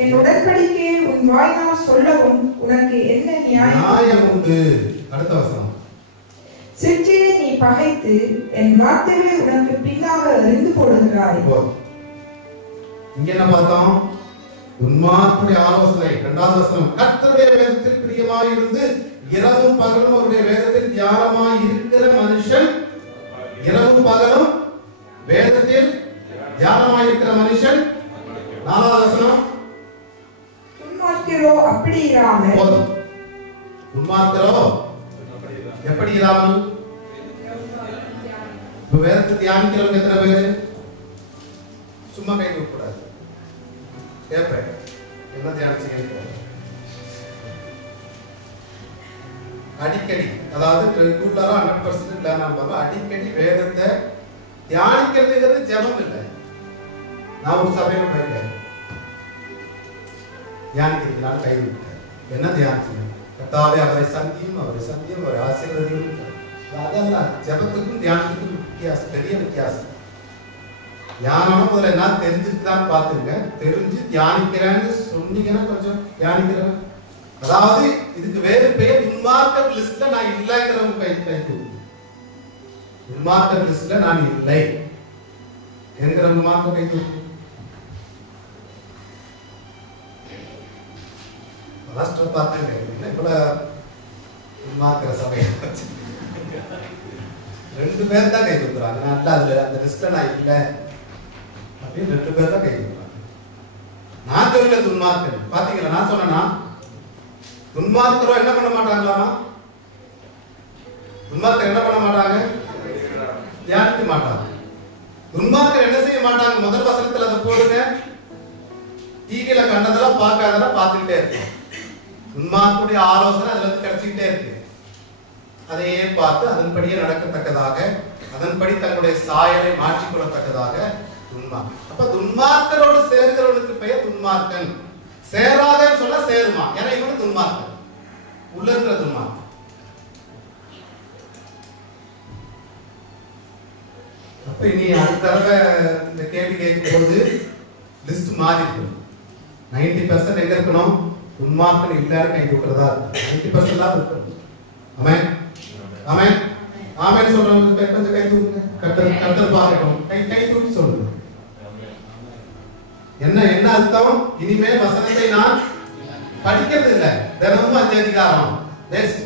என் உடன்படிக்கையை உன் வாயினால் சொல்லவும் உனக்கு என்ன நியாயம் உண்டு. அடுத்த வசனம். சிற்றியை நீ பகைத்து என் வார்த்தைகளை உனக்கு பின்னாக எறிந்து போடுகிறாய். இங்க என்ன பார்த்தோம்? துன்மார்க்கனுடைய ஆலோசனை. இரண்டாவது வசனம். கர்த்தருடைய வேதத்தில் பிரியமாயிருந்து இரவும் பகலும் அவருடைய வேதத்தில் தியானமாய் இருக்கிற மனுஷன், இரவும் பகலும் வேதத்தில் தியானமாய் இருக்கிற மனுஷன். நாலாவது வசனம். துன்மார்க்கரோ அப்படி இராமல். துன்மார்க்கரோ எப்படி இராமல்? வேதத்தை தியானிக்கிறவங்க எத்தனை பேரு? சும்மா கை தூக்க கூடாது. கேட்பேன், என்ன தியானிச்சு அடிக்கடி, அதாவது ரெகுலரா 100% இல்ல, அடிக்கடி வேதத்தை தியானிக்கிறதுங்கிறது ஜெபம் இல்லை. நான் ஒரு சபையில போயிருக்கேன், தியானிக்கிறதுனால கை விட்டேன். என்ன தியானிச்சு? கர்த்தாவே அவரை சந்தியும், அவரை ஆசீர்வதியும். அதெல்லாம் ஜெபத்துக்கும் தியானத்துக்கும் வித்தியாசம், பெரிய வித்தியாசம். தியானம் முதல்ல என்ன தெரிஞ்சுதான் பாத்துங்க. தெரிஞ்சு தியானிக்கிறேன்னு சொன்னீங்கன்னா கொஞ்சம் தியானிக்கிறேன். அதாவது இதுக்கு வேறு பெயர் துன்மார்க்கர் லிஸ்ட்ல நான் இல்லைங்கிறவங்க கை தூக்கு. துன்மார்க்கர் லிஸ்ட்ல நான் இல்லை என்கிறவங்க மார்க்க கை தூக்கு. ராஷ்டிர பார்த்தேன் இவ்வளவு துன்மார்க்கிற சபையை 2 பேர் தான் கை தூக்குறாங்க. நான் அதுல அந்த லிஸ்ட்ல நான் இல்லை அப்படின்னு 2 பேர் தான் கை தூக்குறாங்க. நான் சொல்லல துன்மார்க்கன். பாத்தீங்களா, நான் சொன்னா துன்மார்க்கரோ என்ன பண்ண மாட்டாங்களாமா? துன்மார்க்கர் என்ன பண்ண மாட்டாங்க? தியானிக்க மாட்டாங்க. துன்மார்க்கர் என்ன செய்ய மாட்டாங்க? முதல் வசனத்துல அதை போடுங்க. டிவியில கண்டதெல்லாம் பார்க்காதெல்லாம் பார்த்துக்கிட்டே இருக்கும். துன்மார்க்கருடைய ஆலோசனை அதுல இருந்து கிடைச்சிக்கிட்டே இருக்கு. அதையே பார்த்து அதன்படியே நடக்கத்தக்கதாக, அதன்படி தங்களுடைய சாயலை மாற்றிக்கொள்ளத்தக்கதாக துன்மார்க்கன். அப்ப துன்மார்க்கரோடு சேர்கிறவனுக்கு பெயர் துன்மார்க்கன். சேராதன்னு சொல்ல சேருமா? ஏன்னா இவனு துன்மார்க்கன், உள்ள இருக்கிற துன்மார்க்கன். அப்ப இனி அடுத்த தடவை இந்த கேள்வி கேட்கும் போது லிஸ்ட் மாறி இருக்கு. 90% எங்க இருக்கணும்? துன்மார்க்கன் இல்லைன்னு கை தூக்குறதா இருக்கு. 90% தான் இருக்கணும். ஆமென், ஆமென், ஆமென் சொல்றவங்க கொஞ்சம் கை தூக்குங்க. கர்த்தர் பார்க்கட்டும். கை தூக்கி சொல்லுங்க. என்ன அர்த்தம்? இனிமே வசனத்தை நான் படிக்கிறது இல்லை. தினமும் 5 அதிகாரம் வேஸ்ட்.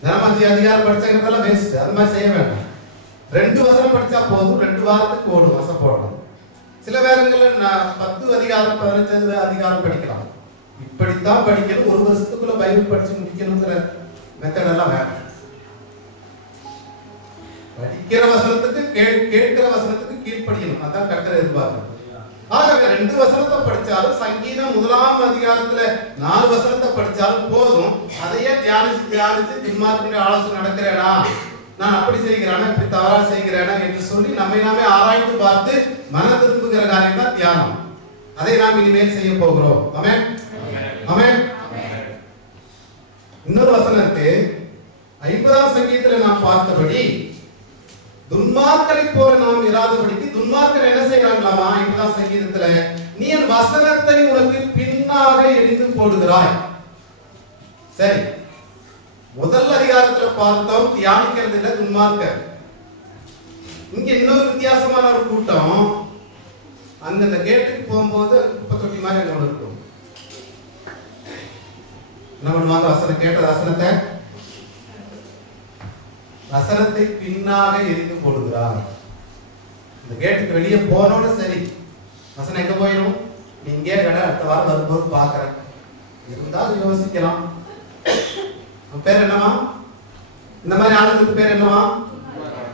தினமும் 5 அதிகாரம் படிச்சதுலாம் வேஸ்ட். அது மாதிரி செய்ய வேண்டாம். 2 வசனம் படிச்சா போதும். 2 வாரத்துக்கு ஓடும் வசனம் போடணும். சில வேறங்கள்ல 10 அதிகாரம் 15 அதிகாரம் படிக்கலாம். இப்படித்தான் படிக்கணும். 1 வருஷத்துக்குள்ள பைபிள் படிச்சு முடிக்கணுங்கிற மெத்தட் எல்லாம் வேண்டாம். படிக்கிற வசனத்துக்கு கேட்கிற வசனத்துக்கு கீழ்ப்படியணும். அதான் கர்த்தர் எதிர்பார்க்கணும். ஆகவே 2 வசனத்தை படிச்சாலும், சங்கீதம் 1ஆம் அதிகாரத்துல 4 வசனத்தை படிச்சாலும் போதும். அதையே தியானிச்சு துன்மார்க்கனுடைய ஆலோசனை நடக்கிறேனா, நான் அப்படி செய்கிறேனா, இப்படி தவறா செய்கிறேனா என்று சொல்லி நம்மை நாமே ஆராய்ந்து பார்த்து மன திரும்புகிற காரியம் தான் தியானம். அதை நாம் இனிமேல் செய்ய போகிறோம். ஆமென், ஆமென். இன்னொரு வசனத்தை 50ஆம் சங்கீதத்துல நாம் பார்த்தபடி, துன்மார்க்கரை போல நாம் இராதபடிக்கு துன்மார்க்கர் என்ன செய்யறாங்களாமா? 50ஆம் சங்கீதத்துல, நீ என் வசனத்தை உனக்கு பின்னாக எரிந்து போடுகிறாய். சரி, முதல் அதிகாரத்துல பார்த்தோம் தியானிக்கிறது இல்ல துன்மார்க்கர். இங்க இன்னொரு வித்தியாசமான ஒரு கூட்டம். அந்த கேட்டுக்கு போகும்போது குப்பை தொட்டி மாதிரி என்ன இருக்கும்? என்ன பண்ணுவாங்க? வசனம் கேட்ட வசனத்தை பின்னாக எரிந்து போடுகிறார். இந்த கேட்டுக்கு வெளியே போனோட சரி, வசனம் எங்க போயிடும்? நீங்க கடை அடுத்த வாரம் வரும்போது பாக்குறேன் இருந்தாலும் யோசிக்கலாம். பேர் என்னவா? இந்த மாதிரி ஆளுங்களுக்கு பேர் என்னவா?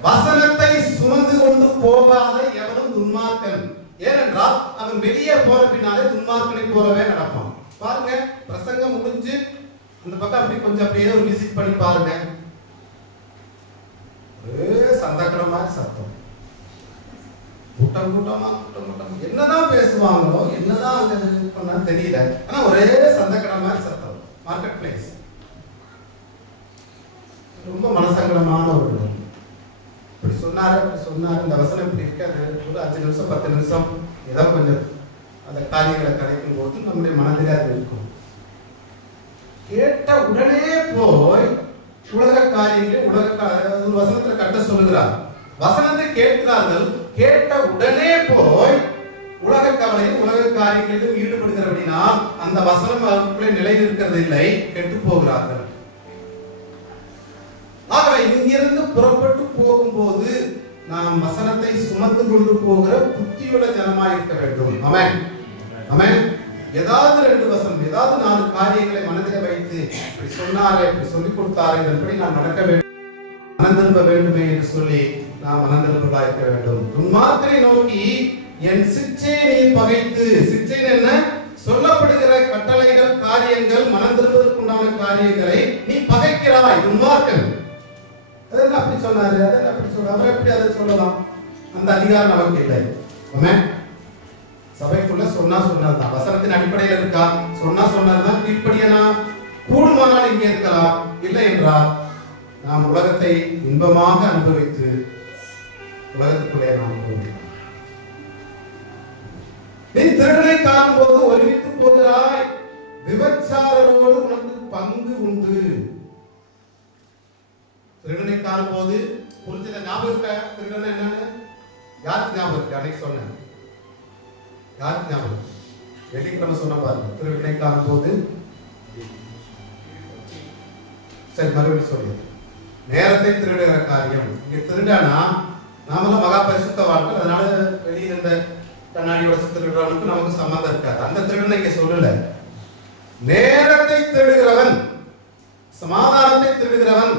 வசனத்தை சுமந்து கொண்டு போகாத எவனும் துன்மார்க்கன். ஏனென்றால் அவன் வெளியே போற பின்னாலே துன்மார்க்கனை போலவே நடப்பான். பாருங்க, பிரசங்கம் முடிஞ்சு அந்த பக்கம் அப்படி கொஞ்சம் அப்படியே ஒரு விசிட் பண்ணி பாருங்க. சந்தக்கட மாதிரி சத்தம், கூட்டம் கூட்டமா என்னதான் பேசுவாங்களோ, என்னதான் அங்க பண்ணா தெரியல. ஆனா ஒரே சந்தக்கட மாதிரி சத்தம். மார்க்கெட் பிளேஸ் ரொம்ப மனசங்கடமான ஒரு. இப்படி சொன்னா சொன்னாரு இந்த வசனம் இப்படி இருக்காது. ஒரு 5 நிமிஷம் 10 நிமிஷம் ஏதோ கொஞ்சம் அந்த காரியங்களை கிடைக்கும் போது நம்முடைய மனதிலே அது இருக்கும். கேட்ட உடனே போய் உலக காரியங்களை ஒரு வசனத்துல கட்ட சொல்லுகிறார். வசனத்தை கேட்கிறார்கள், கேட்ட உடனே போய் உலக கவலையும் உலக காரியங்களிலும் ஈடுபடுகிறபடினா அந்த வசனம் அவர்களுக்குள்ளே நிலை நிற்கிறது இல்லை, கெட்டு போகிறார்கள். ஆகவே இங்கிருந்து புறப்பட்டு போகும்போது நாம் வசனத்தை சுமந்து கொண்டு போகிற புத்தியுள்ள ஜனமாய் இருக்க வேண்டும். ஆமென், ஆமென். ஏதாவது 2 வசனம், ஏதாவது 4 காரியங்களை மனதில் வைத்து இப்படி சொன்னாரே, இப்படி சொல்லிக் கொடுத்தாரே, இதன்படி நாம் நடக்க வேண்டும், மனம் திரும்ப வேண்டுமே என்று சொல்லி நாம் மனம் திரும்பா இருக்க வேண்டும். துன்மார்க்கரை நோக்கி என் சிற்சையை நீ பகைத்து, சிற்சை என்ன? சொல்லப்படுகிற கட்டளைகள், காரியங்கள், மனம் திரும்புவதற்குண்டான காரியங்களை நீ பகைக்கிறாய். துன்மார்க்கன் அதெல்லாம் அப்படி சொன்னாரு, அதெல்லாம் அப்படி சொல்ல, அவர் எப்படி அதை சொல்லலாம்? அந்த அதிகாரம் நமக்கு இல்லை. ஆமென். சபைக்குள்ள சொன்னதுதான் வசனத்தின் அடிப்படையில் இருக்கா? சொன்னதுதான் கீழ்ப்படியனா? கூடுமானால் இங்கே இருக்கலாம். இல்லை என்றால் நாம் உலகத்தை இன்பமாக அனுபவித்து உலகத்துக்குள்ளே நாம் போகிறோம். நீ திருடனை காணும்போது ஒருமித்து போகிறாய், விபச்சாரரோடு உனக்கு பங்கு உண்டு. திருடனை காணும்போது புரிஞ்சத ஞாபகம் இருக்க? திருடன் என்னன்னு யாருக்கு ஞாபகம் இருக்கு? அன்னைக்கு சொன்னேன். யாருக்கு ஞாபகம்? வெள்ளிக்கிழமை சொன்ன பாருங்க. திருடனை காணும்போது சரி மறுபடியும் சொல்லி நேரத்தை திருடுகிற காரியம். இங்க திருடனா நாமெல்லாம் மகா பரிசுத்தவான்கள், அதனால வெளியில் இருந்த கண்ணாடியோட திருடுறவனுக்கு நமக்கு சம்மந்தம் இருக்காது. அந்த திருடனை இங்க சொல்லல. நேரத்தை திருடுகிறவன், சமாதானத்தை திருடுகிறவன்,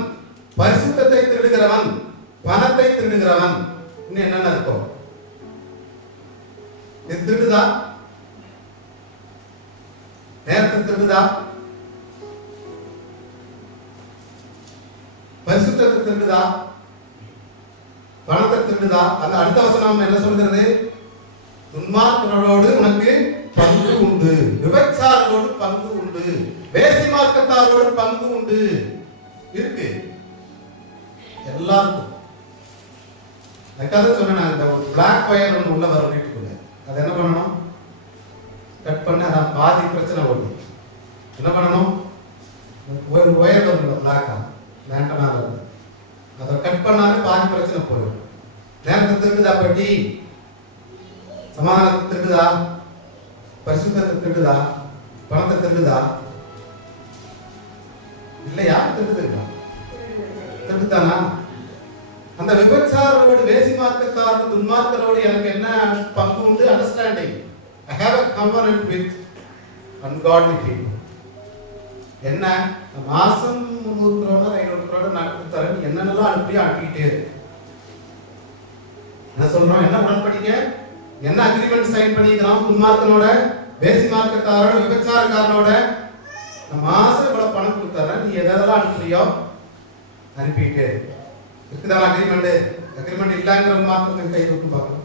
பரிசுத்தத்தை திருடுகிறவன், பணத்தை திருடுகிறவன், இன்னும் என்னென்ன இருக்கும்? இது திருடுதா? நேரத்தை திருடுதா? பரிசுத்தத்தை திருடுதா? பணத்தை திருடுதா? அந்த அடுத்த வசனம் என்ன சொல்கிறது? துன்மார்க்கரோடு உனக்கு பங்கு உண்டு, விபச்சாரரோடு பங்கு உண்டு, வேசி மார்க்கத்தாரோடு பங்கு உண்டு. இருக்கு எல்லாருக்கும். அதுக்காக சொன்னேன், இந்த ஒரு பிளாக் ஒயர் ஒன்று உள்ள வர வீட்டுக்குள்ள, அதை என்ன பண்ணணும்? கட் பண்ண அதான் பாதி பிரச்சனை ஓடும். என்ன பண்ணணும்? ஒரு ஒயர் வரும் பிளாக்கா லேண்டனால இருந்து, அதை கட் பண்ணாலே பாதி பிரச்சனை போயிடும். நேரத்தை திருடுதா? பட்டி சமாதானத்தை திருடுதா? பரிசுத்தத்தை திருடுதா? பணத்தை திருடுதா? இல்லையா? திருடுதா? திருடுதானா? அந்த விபச்சாரரோடு, வேசி மார்க்கத்தாரோடு, துன்மார்க்கரோடு எனக்கு என்ன பங்கு உண்டு? Understanding. I have a covenant with ungodly people. என்ன மாசம் 300 crore 500 crore நடத்தி தரேன், என்னென்னலாம் அனுப்பிட்டே என்ன சொல்றோம்? என்ன உடன்படிக்கை, என்ன அக்ரிமெண்ட் சைன் பண்ணிக்கிறோம்? துன்மார்க்கனோட, வேசி மார்க்கத்தாரோட, விபச்சாரக்காரனோட மாசம் இவ்வளவு பணம் கொடுத்துறேன், நீ எதெல்லாம் அனுப்புறியோ அனுப்பிட்டே இருக்குதான் அக்ரிமெண்ட். அக்ரிமெண்ட் இல்லங்கிற மார்க்கம் கை தூக்கி பார்க்கணும்.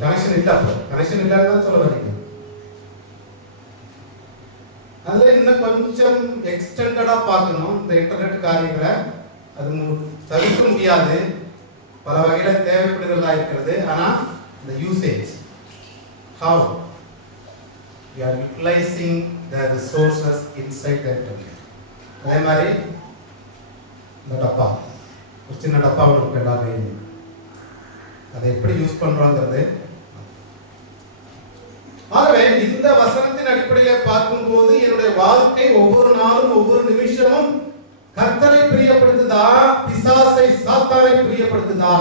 கனெக்ஷன் இல்ல, கனெக்ஷன் இல்லன்னு சொல்ல வரீங்க. அதுல இன்னும் கொஞ்சம் எக்ஸ்டெண்டடா பார்க்கணும் இந்த இன்டர்நெட் காரியங்களை. அது தவிர்க்க முடியாது, பல வகையில தேவைப்படுகிறதா இருக்கிறது. ஆனா இந்த usage, how we are utilizing the resources inside the internet. அதே மாதிரி இந்த டப்பா, ஒரு சின்ன டப்பா ஒன்று எல்லா கையிலையும், அதை எப்படி யூஸ் பண்றோங்கிறது. ஆகவே இந்த வசனத்தின் அடிப்படையில் பார்க்கும்போது என்னுடைய வாழ்க்கை ஒவ்வொரு நாளும் ஒவ்வொரு நிமிஷமும் கர்த்தரை பிரியப்படுத்துதா, பிசாசை சாத்தானை பிரியப்படுத்துதா,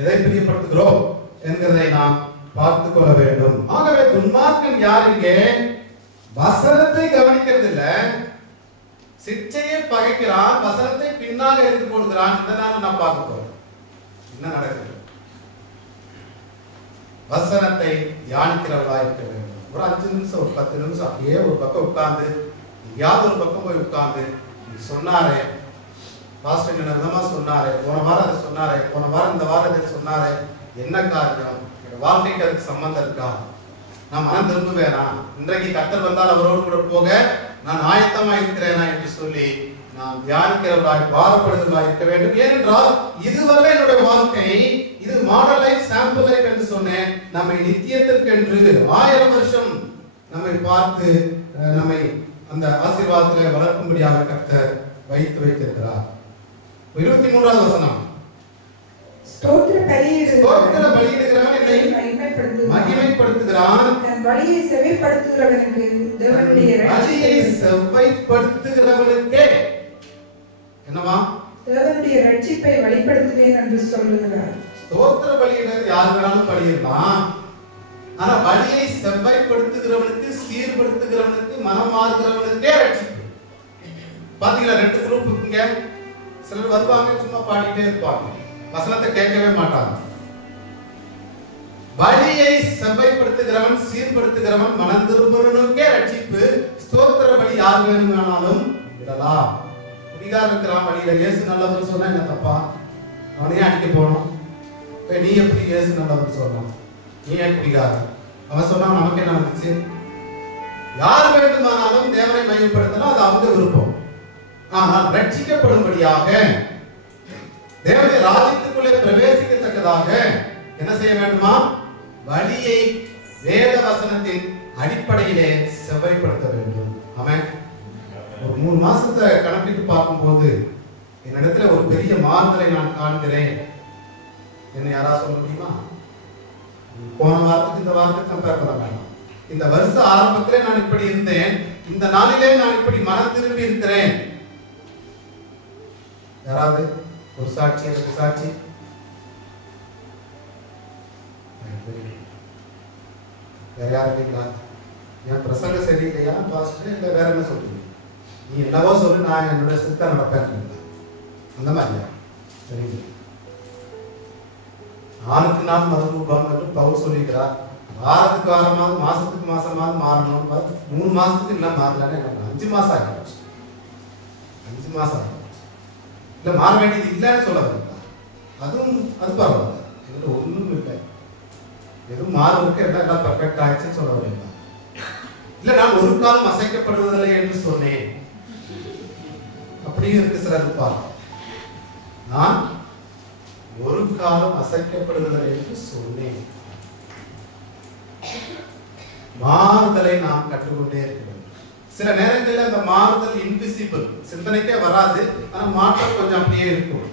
எதை பிரியப்படுத்துகிறோம் என்கிறதை நாம் பார்த்துக் கொள்ள வேண்டும். ஆகவே துன்மார்க்கன் யார்? இங்கே வசனத்தை கவனிக்கிறது இல்ல, சிற்சையை பகைக்கிறான், வசனத்தை பின்னாக எடுத்து போடுகிறான். இந்த நாள் நாம் பார்க்க போறோம் என்ன நடக்குது. வசனத்தை தியானிக்கிறவர்களா இருக்க வேண்டும். ஒரு 5 நிமிஷம், ஒரு 10 நிமிஷம் அப்படியே ஒரு பக்கம் உட்கார்ந்து, எங்கேயாவது ஒரு பக்கம் போய் உட்கார்ந்து, சொன்னாரே பாஸ்டர் என்ன விதமா சொன்னாரே, போன வாரம் அதை சொன்னாரே, போன வாரம் இந்த வாரம் இதை சொன்னாரே, என்ன காரியம், வாழ்க்கைக்கு அதுக்கு சம்பந்தம் இருக்கா, நான் மனம் திரும்புவேனா, இன்றைக்கு கர்த்தர் வந்தால் அவரோடு கூட போக நான் ஆயத்தமா இருக்கிறேனா என்று சொல்லி நாம் தியானிக்கிறவர்களாய் பாரப்படுகிறவர்களாய் இருக்க வேண்டும். ஏனென்றால் இதுவரை என்னுடைய வாழ்க்கை இது மாடல் லைஃப், சாம்பிள் லைஃப் என்று சொன்னேன். நம்மை நித்தியத்திற்கென்று 1000 வருஷம் நம்மை பார்த்து நம்மை அந்த ஆசீர்வாதத்திலே வளர்க்கும்படியாக கர்த்தர் வைத்திருக்கிறார். 23வது வசனம். ஸ்தோத்திர பலியிடுகிறவன் என்னை மகிமைப்படுத்துகிறான். தன் வழியை செவ்வைப்படுத்துகிறவனுக்கு தேவனுடைய வழியை செவ்வைப்படுத்துகிறவனுக்கே என்னவா? தேவனுடைய ரட்சிப்பை வெளிப்படுத்துவேன் என்று சொல்லுகிறார். ஸ்தோத்திர பலியிடுறது யார் வேணாலும் பலியிடலாம். ஆனா வழியை செவ்வைப்படுத்துகிறவனுக்கு, சீர்படுத்துகிறவனுக்கு, மனம் மாறுகிறவனுக்கே ரட்சிப்பு. பாத்தீங்களா, 2 குரூப் இருக்குங்க. சிலர் வருவாங்க, சும்மா பாடிட்டே இருப்பாங்க, வசனத்தை கேட்கவே மாட்டாங்க. வழியை செவ்வைப்படுத்துகிறவன், சீர்படுத்துகிறவன், மனம் திரும்புகிறவனுக்கே ரட்சிப்பு. ஸ்தோத்திர பலி யார் வேணுமானாலும் இடலாம். குடிகாரன் இருக்கிறான் வழியில, இயேசு நல்லவர் சொன்னா என்ன தப்பா? அவனையே அடிக்க போனோம். நீ எப்படி இயேசு நல்லவர் சொன்னான்? நீ ஏன் குடிகாரன்? அவன் சொன்னா நமக்கு என்ன வந்துச்சு? யார் வேண்டுமானாலும் தேவனை மையப்படுத்தலாம், அது அவங்க விருப்பம். ஆனால் ரட்சிக்கப்படும்படியாக, தேவனுடைய ராஜ்யத்துக்குள்ளே பிரவேசிக்கத்தக்கதாக என்ன செய்ய வேண்டுமா? வழியை வேத வசனத்தின் அடிப்படையிலே செவ்வைப்படுத்த வேண்டும். ஆமென். ஒரு 3 மாசத்தை கணக்கிட்டு பார்க்கும்போது என்னிடத்துல ஒரு பெரிய மாறுதலை நான் காண்கிறேன். என்ன யாராவது சொல்ல முடியுமா? போன வாரத்துக்கு இந்த வாரத்துக்கு கம்பேர் பண்ண வேண்டாம். இந்த வருஷ ஆரம்பத்திலே நான் இப்படி இருந்தேன், இந்த நாளிலே நான் இப்படி மனம் திரும்பி இருக்கிறேன். யாராவது ஒரு சாட்சி, எனக்கு சாட்சி? வேற யாரும் இல்லைங்களா? என் பிரசங்க சரியில்லையா பாஸ்டர், இல்லை வேற என்ன சொல்றீங்க? நீ என்னவோ சொல்லு, நான் என்னோட சித்த நடப்பேன். அந்த மாதிரியா? சரிங்க. நாளுக்கு நாள் மறுரூபம் என்று பவுல் சொல்லிக்கிறார். வாரத்துக்கு வாரமாவது, மாசத்துக்கு மாசமாவது மாறணும். 3 மாசத்துக்கு இல்லை மாறலன்னு 5 மாசம் ஆகிடுச்சு. 5 மாசம் ஆகிடுச்சு. இல்லை மாற வேண்டியது இல்லைன்னு சொல்ல வரீங்களா? அதுவும் அது பரவாயில்ல, இதுல ஒன்றும் இல்லை. எதுவும் மாறுவதற்கு எல்லாம் பர்ஃபெக்ட் ஆயிடுச்சுன்னு சொல்ல வரீங்களா? இல்லை நான் ஒரு காலம் அசைக்கப்படுவதில்லை என்று சொன்னேன். அப்படியும் இருக்கு சிலருப்பா. நான் ஒரு காலம் அசைக்கப்படுவதில்லை என்று சொன்னேன். மாறுதலை நாம் கற்றுக்கொண்டே இருக்கிறோம். சில நேரங்களில் அந்த மாறுதல் இன்விசிபிள், சிந்தனைக்கே வராது. ஆனா மாற்றம் கொஞ்சம் அப்படியே இருக்கும்.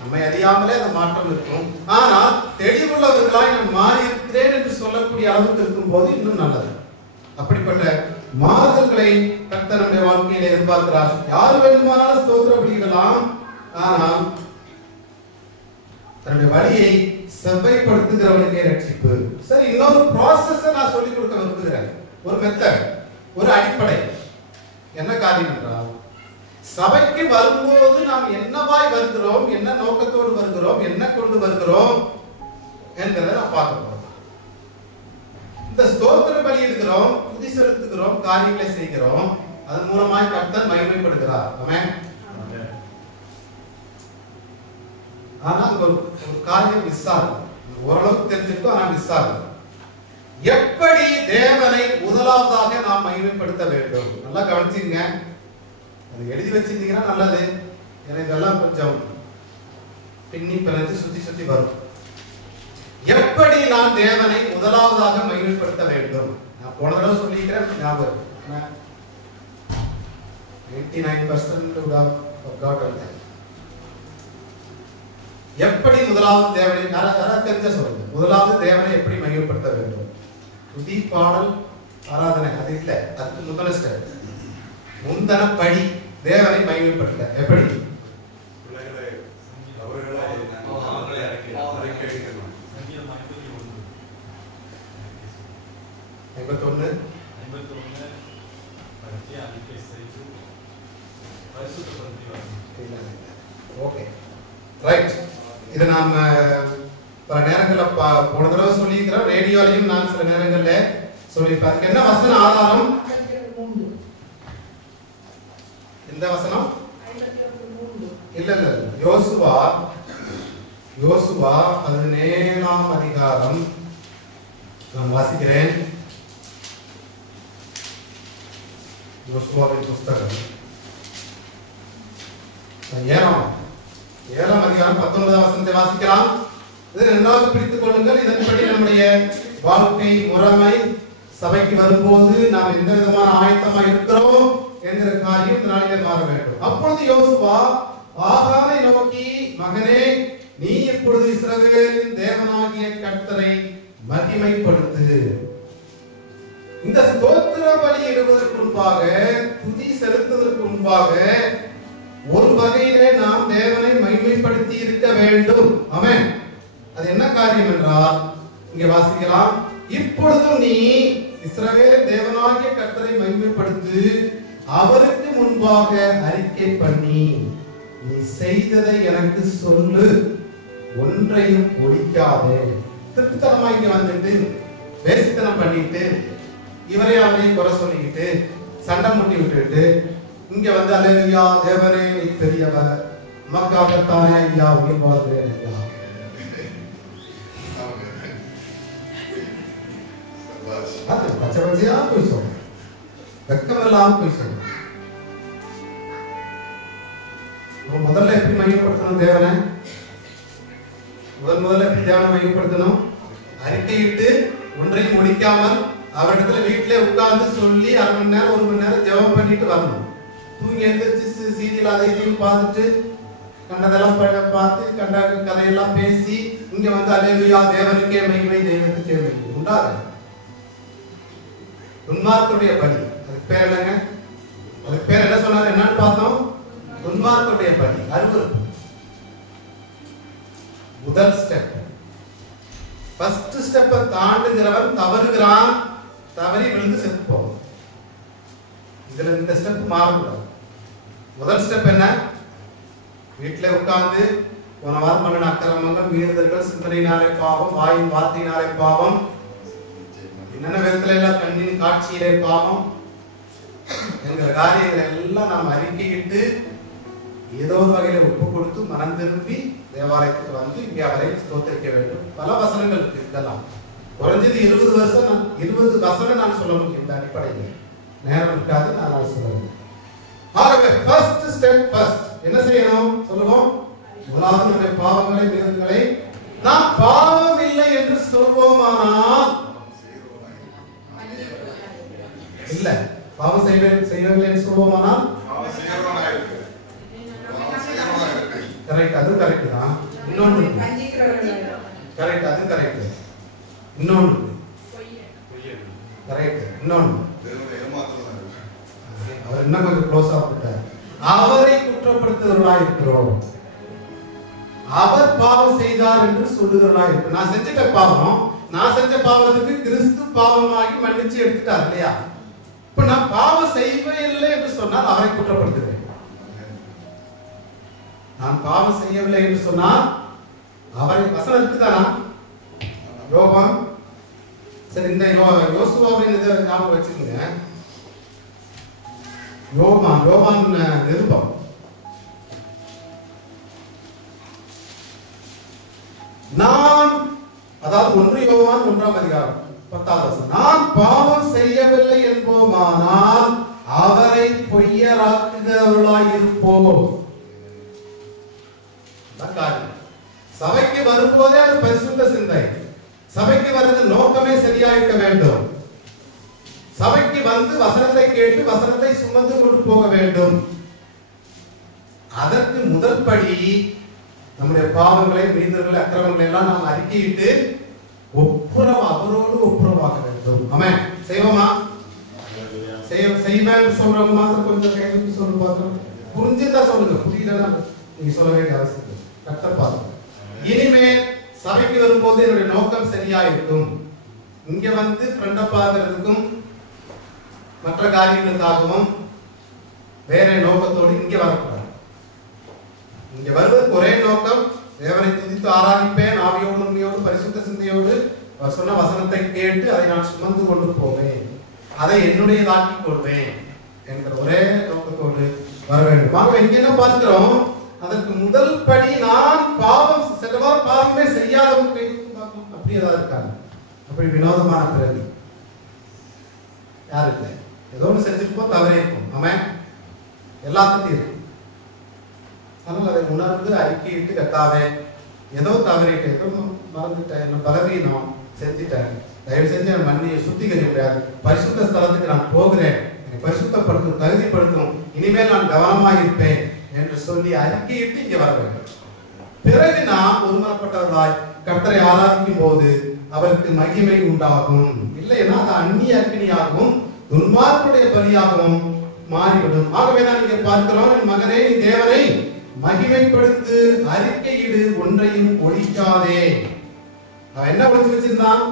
நம்மை அறியாமலே அந்த மாற்றம் இருக்கும். ஆனால் தெளிவுள்ளவர்களாய் நான் மாறி இருக்கிறேன் என்று சொல்லக்கூடிய அளவுக்கு இருக்கும் போது இன்னும் நல்லது. அப்படிப்பட்ட மாறுதல்களை கர்த்தர் நம்முடைய வாழ்க்கையில எதிர்பார்க்கிறார். யார் வேண்டுமானாலும் ஸ்தோத்திர பலியிடலாம். ஆனால் தன்னுடைய வழியை செவ்வைப்படுத்துகிறவனுக்கே ரட்சிப்பு. சரி, இன்னொரு ப்ராசஸ் நான் சொல்லிக் கொடுக்க விரும்புகிறேன். ஒரு மெத்தட், ஒரு அடிப்படை. என்ன காரியம் என்றால், சபைக்கு வரும்போது நாம் என்னவாய் வருகிறோம், என்ன நோக்கத்தோடு வருகிறோம், என்ன கொண்டு வருகிறோம் என்கிறத நான் பார்க்க போறோம். இந்த ஸ்தோத்திர பலியிடுகிறோம், துதி செலுத்துகிறோம், காரியங்களை செய்கிறோம். அதன் மூலமாய் கர்த்தர் மகிமைப்படுகிறார். ஆமென். ஆனா ஒரு காரியம் மிஸ் ஆகும். ஓரளவுக்கு தெரிஞ்சிருக்கோம், ஆனா மிஸ் ஆகும். எப்படி தேவனை முதலாவதாக நாம் மகிமைப்படுத்த வேண்டும்? நல்லா கவனிச்சுங்க. அது எழுதி வச்சிருந்தீங்கன்னா நல்லது. ஏன்னா இதெல்லாம் கொஞ்சம் பின்னி பிணைஞ்சு சுத்தி சுத்தி வரும். எப்படி நான் தேவனை முதலாவதாக மகிமைப்படுத்த வேண்டும்? நான் போன தடவை சொல்லிக்கிறேன், ஞாபகம். 89% would have forgotten that. எப்படி முதலாவது தேவனை யாராவது தெரிஞ்ச சொல்லுங்க. முதலாவது தேவனை எப்படி மகிமைப்படுத்த வேண்டும்? துதி, பாடல், ஆராதனை அது இல்லை. அதுக்கு முதல் ஸ்டெப், முந்தன படி தேவனை மகிமைப்படுத்த. எப்படி? 51 ஓகே ரைட். இதை நாம் பல நேரங்களில் போன தடவை சொல்லியிருக்கிறோம். ரேடியோலையும் நான் சில நேரங்களில் சொல்லியிருப்பேன். அதுக்கு என்ன வசன ஆதாரம்? இந்த வசனம் இல்ல இல்ல யோசுவா 17ஆம் அதிகாரம் நான் வாசிக்கிறேன். யோசுவாவின் புஸ்தகம் ஏழாம் அதிகாரம் 19ஆம் வசனத்தை வாசிக்கலாம். இதை நன்றாக பிடித்துக் கொள்ளுங்கள். இதன்படி நம்முடைய வாழ்க்கை முறைமை சபைக்கு வரும்போது நாம் எந்த விதமான ஆயத்தமாக இருக்கிறோம் என்கிற காரியம் இந்த நாளிலே மாற வேண்டும். அப்பொழுது யோசுவா ஆகானை நோக்கி, மகனே, நீ இப்பொழுது இஸ்ரவேலின் தேவனாகிய கர்த்தரை மகிமைப்படுத்து. இந்த ஸ்தோத்திர பலி இடுவதற்கு முன்பாக, துதி செலுத்துவதற்கு முன்பாக ஒரு வகையிலே நாம் தேவனை மகிமைப்படுத்தி இருக்க வேண்டும். ஆமென். அது என்ன காரியம் என்றால் இங்கே வாசிக்கலாம். இப்பொழுதும் நீ இஸ்ரவேலின் தேவனாகிய கர்த்தரை மகிமைப்படுத்து, அவருக்கு முன்பாக அறிக்கை பண்ணி, நீ செய்ததை எனக்கு சொல்லு, ஒன்றையும் ஒழிக்காதே. திருப்தித்தனமா இங்க வந்துட்டு வேசித்தனம் பண்ணிட்டு இவரே அவரையும் குறை சொல்லிக்கிட்டு சண்டை முட்டி விட்டுட்டு இங்க வந்து அல்லேலூயா தேவனே நீ பெரியவர், உமக்காகத்தானே ஐயா உயிர் வாழ்கிறேன் ஐயா. அது பச்சை பச்சையா போய் சொல்றேன், வெக்கமெல்லாம் போய் சொல்றேன். முதல்ல எப்படி மையப்படுத்தணும் தேவனை? முதல்ல எப்படி தேவனை மையப்படுத்தணும்? அறிக்கையிட்டு ஒன்றையும் முடிக்காமல் அவரிடத்துல வீட்டிலே உட்கார்ந்து சொல்லி 1/2 மணி நேரம் 1 மணி நேரம் ஜெபம் பண்ணிட்டு வரணும். தூங்கி எழுந்திரிச்சு சீரியல் அதை இதையும் பார்த்துட்டு கண்டதெல்லாம் பார்த்து கண்ட கதையெல்லாம் பேசி இங்க வந்து அல்லேலூயா தேவனுக்கே மகிமை தெய்வத்துக்கே மகிமை உண்டாது. துன்மார்க்கருடைய பலி, அதுக்கு பேர் என்னங்க? அதுக்கு பேர் என்ன சொன்னாரு? என்னன்னு பார்த்தோம்? துன்மார்க்கருடைய பலி, அருவருப்பு. முதல் ஸ்டெப். ஃபர்ஸ்ட் ஸ்டெப்பை தாண்டுகிறவன் தவறுகிறான், தவறி விழுந்து செத்து போவான். இதுல இந்த ஸ்டெப் மாறக்கூடாது. முதல் ஸ்டெப் என்ன? வீட்டிலே உட்கார்ந்து போன வாரம் பண்ணின அக்கிரமங்கள், மீறுதல்கள், சிந்தனையினாலே பாவம், வாயின் வார்த்தையினாலே பாவம், என்னென்ன விதத்துல எல்லாம் கண்ணின் காட்சியிலே பாவம் என்கிற காரியங்களை எல்லாம் நாம் அறிக்கையிட்டு ஏதோ ஒரு வகையில ஒப்பு கொடுத்து மனம் திரும்பி தேவாலயத்துக்கு வந்து இங்கே அவரை ஸ்தோத்திரிக்க வேண்டும். பல வசனங்கள் இருக்கு. இதெல்லாம் குறைஞ்சது 20 வசனம் நான் சொல்ல முடியும். இந்த அடிப்படையில் நேரம் இருக்காது, நான் சொல்லுவேன். ஆகவே ஃபர்ஸ்ட் ஸ்டெப், ஃபர்ஸ்ட் என்ன செய்யணும் சொல்லுவோம்? முதலாவது நம்முடைய பாவங்களை, மீறுதல்களை நாம் பாவம் இல்லை என்று சொல்வோமானால், இல்ல பாவம் செய்யவில்லை என்று சொல்வோமானால் கரெக்ட், அது கரெக்ட் தான். இன்னொன்று கரெக்ட், அது கரெக்ட். இன்னொன்று கரெக்ட், இன்னொன்று அவர் இன்னும் கொஞ்சம் க்ளோஸா போட்டார். அவரை குற்றப்படுத்துகிறவர்களாய் இருக்கிறோம். அவர் பாவம் செய்தார் என்று சொல்லுகிறவர்களாய் இருக்கிறோம். நான் செஞ்சிட்ட பாவம், நான் செஞ்ச பாவத்துக்கு கிறிஸ்து பாவமாகி மன்னிச்சு எடுத்துட்டார் இல்லையா? இப்ப நான் பாவம் செய்யவே இல்லை என்று சொன்னால் அவரை குற்றப்படுத்துகிறேன். நான் பாவம் செய்யவில்லை என்று சொன்னால் அவரை வசனம் இருக்குதானா? யோவான், சரி இந்த யோசுவாவின் இதை ஞாபகம் வச்சுக்கோங்க. யோவான் நிருபம் நான், அதாவது 1 யோவான் 1ஆம் அதிகாரம் 10வது வசனம், நான் பாவம் செய்யவில்லை என்போமானால் அவரை பொய்யராக்குகிறவர்களாய் இருப்போம். சபைக்கு வரும்போதே அது பரிசுத்த சிந்தை. சபைக்கு வருது நோக்கமே சரியா இருக்க வேண்டும். சபைக்கு வந்து வசனத்தை கேட்டு வசனத்தை சுமந்து கொண்டு போக வேண்டும். அதற்கு முதல் படி நம்முடைய பாவங்களை, மீறுதல்களை, அக்கிரமங்களை எல்லாம் நாம் அறிக்கையிட்டு அவரோடு ஒப்புரவாக வேண்டும். ஆமென். செய்வோமா? செய்வேன் சொல்றவங்க மாத்திரம் கொஞ்சம் கைது சொல்லு பார்த்தோம். புரிஞ்சுதா சொல்லுங்க, புரியலன்னா நீங்க சொல்ல வேண்டிய அவசியம். கர்த்தர் பாருங்க. இனிமேல் சபைக்கு வரும்போது என்னுடைய நோக்கம் சரியா இருக்கும். இங்க வந்து ஃப்ரெண்டை பார்க்கறதுக்கும் மற்ற காரியங்களுக்காகவும் வேற நோக்கத்தோடு இங்க வரக்கூடாது. இங்க வருவதற்கு ஒரே நோக்கம், தேவனை துதித்து ஆராதிப்பேன், ஆவியோடு உண்மையோடு பரிசுத்த சிந்தையோடு அவர் சொன்ன வசனத்தை கேட்டு அதை நான் சுமந்து கொண்டு போவேன், அதை என்னுடையதாக்கி கொள்வேன் என்கிற ஒரே நோக்கத்தோடு வர வேண்டும். ஆகவே இங்க என்ன பார்க்கிறோம்? அதற்கு முதல் படி நான் பாவம் சென்றவாறு பாவமே செய்யாதவங்க அப்படி ஏதாவது இருக்காங்க. அப்படி வினோதமான பிறகு யாரும் இல்லை. ஏதோ ஒன்று செஞ்சிருப்போம், தவறே இருக்கும். ஆமாம், எல்லாத்துக்கும் இருக்கு. ஆனால் அதை உணர்ந்து அறிக்கையிட்டு கத்தாவே ஏதோ தவறிட்டு ஏதோ மறந்துட்டேன், என்ன பலவீனம் செஞ்சுட்டேன், தயவு செஞ்சு என் மண்ணியை சுத்திகரிக்கிறார், பரிசுத்த ஸ்தலத்துக்கு நான் போகிறேன், என்னை பரிசுத்தப்படுத்தும் தகுதிப்படுத்தும், இனிமேல் நான் கவனமாக இருப்பேன் என்று சொல்லி அறிக்கையிட்டு இங்கே வர வேண்டும். பிறகு நாம் ஒருமனப்பட்டவர்களாய் கர்த்தரை ஆராதிக்கும் போது அவருக்கு மகிமை உண்டாகும். இல்லைன்னா அது அந்நிய அக்னியாகவும் துன்மார்க்குடைய பலியாகவும் மாறிவிடும். ஆகவே தான் இங்கே பார்க்கிறோம், என் மகனே நீ தேவனை மகிமைப்படுத்து, அறிக்கையிடு, ஒன்றையும் ஒழிக்காதே. அவன் என்ன ஒழிச்சு வச்சிருந்தான்?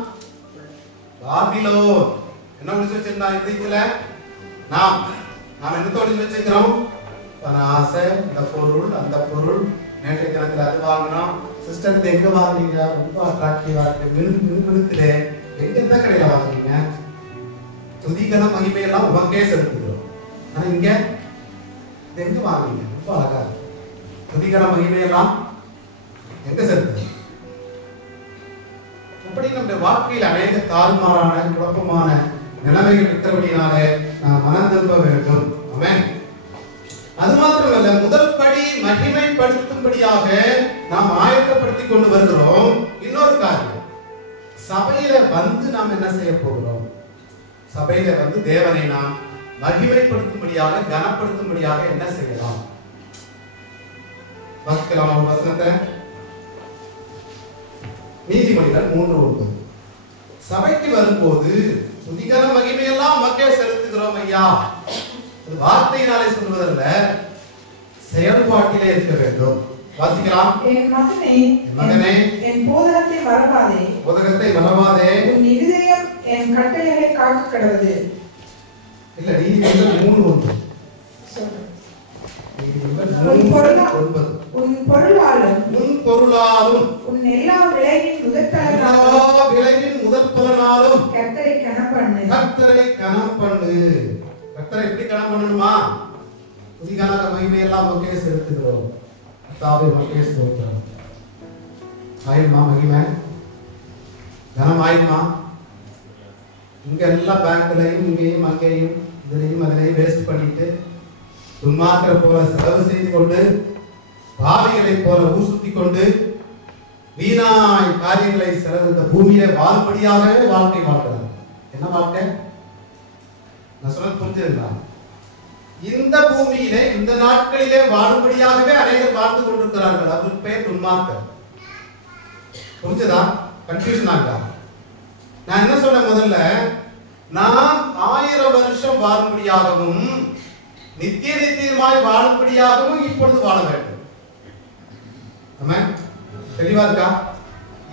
பாபிலோன். என்ன ஒழிச்சு வச்சிருந்தான் இதயத்துல? நாம் என்ன ஒழிச்சு வச்சிருக்கிறோம்? ஆசை, இந்த பொருள் அந்த பொருள். நேற்றைய தினத்துல அது வாங்கினோம். சிஸ்டர் எங்க வாங்குறீங்க? ரொம்ப அட்ராக்டிவா இருக்கு, மினுக்குதே. எந்த கடையில வாங்குறீங்க? துதிகன மகிமையெல்லாம் உமக்கே செலுத்துகிறோம். ஆனா இங்க எங்க வாங்குறீங்க? ரொம்ப அழகா இருக்கு. துதிகன மகிமையெல்லாம் எங்க செலுத்துது? அப்படி நம்முடைய வாழ்க்கையில் அநேக தாறுமாறான குழப்பமான நிலைமைகள் இருக்கிறபடினாலே நாம் மனம் திரும்ப வேண்டும். ஆமென். அது மாத்திரமல்ல, முதல் படி மகிமைப்படுத்தும்படியாக நாம் ஆயத்தப்படுத்திக் கொண்டு வருகிறோம். இன்னொரு காரியம், சபையில வந்து நாம் என்ன செய்ய போகிறோம்? சபையில வந்து தேவனை நாம் மகிமைப்படுத்தும்படியாக கனப்படுத்தும்படியாக என்ன செய்யலாம்? வாசிக்கலாம் ஒரு வசனத்தை. நீதிமொழிகள் 3:9. சபைக்கு வரும்போது துதிகன மகிமையெல்லாம் மக்கே செலுத்துகிறோம் ஐயா. வார்த்தையினாலே சொல்வதல்ல, செயல்பாட்டிலே இருக்க வேண்டும். வாசிக்கலாம். என் மகனே என் போதகத்தை மறவாதே, உன் இருதயம் என் கட்டளைகளை காக்க கடவுது. இல்ல, நீதிமொழிகள் 3:1. உன் பொருளாலும் உன் எல்லா விளைவின் முதற் பலனாலும் கர்த்தரை கனம் பண்ணு. கர்த்தரை எப்படி கனம் பண்ணணுமா? துதிகன மகிமையெல்லாம் மக்கே செலுத்துகிறோம். கர்த்தாவே மக்கே ஸ்தோத்திரம். ஆயுமா மகிமை கனம் ஆயுமா? இங்க எல்லாம் பேங்க்லையும் இங்கேயும் அங்கேயும் இதுலையும் அதிலையும் வேஸ்ட் பண்ணிட்டு துன்மார்க்கரை போல செலவு செய்து கொண்டு பாவிகளை போல ஊசுத்தி கொண்டு வீணாய் காரியங்களை செலவு இந்த பூமியில வாழும்படியாகவே வாழ்க்கை வாழ்கிறார். என்ன வாழ்க்கை? நான் சொல்ல புரிஞ்சுங்களா? இந்த பூமியிலே இந்த நாட்களிலே வாழும்படியாகவே அநேகர் வாழ்ந்து கொண்டிருக்கிறார்கள். அவருக்கு பேர் துன்மார்க்கர். புரிஞ்சுதா? கன்ஃபியூஷன் ஆகா? நான் என்ன சொன்ன முதல்ல, நாம் 1000 வருஷம் வாழும்படியாகவும் நித்திய நித்தியமாய் வாழும்படியாகவும் இப்பொழுது வாழ வேண்டும். தெளிவா இருக்கா?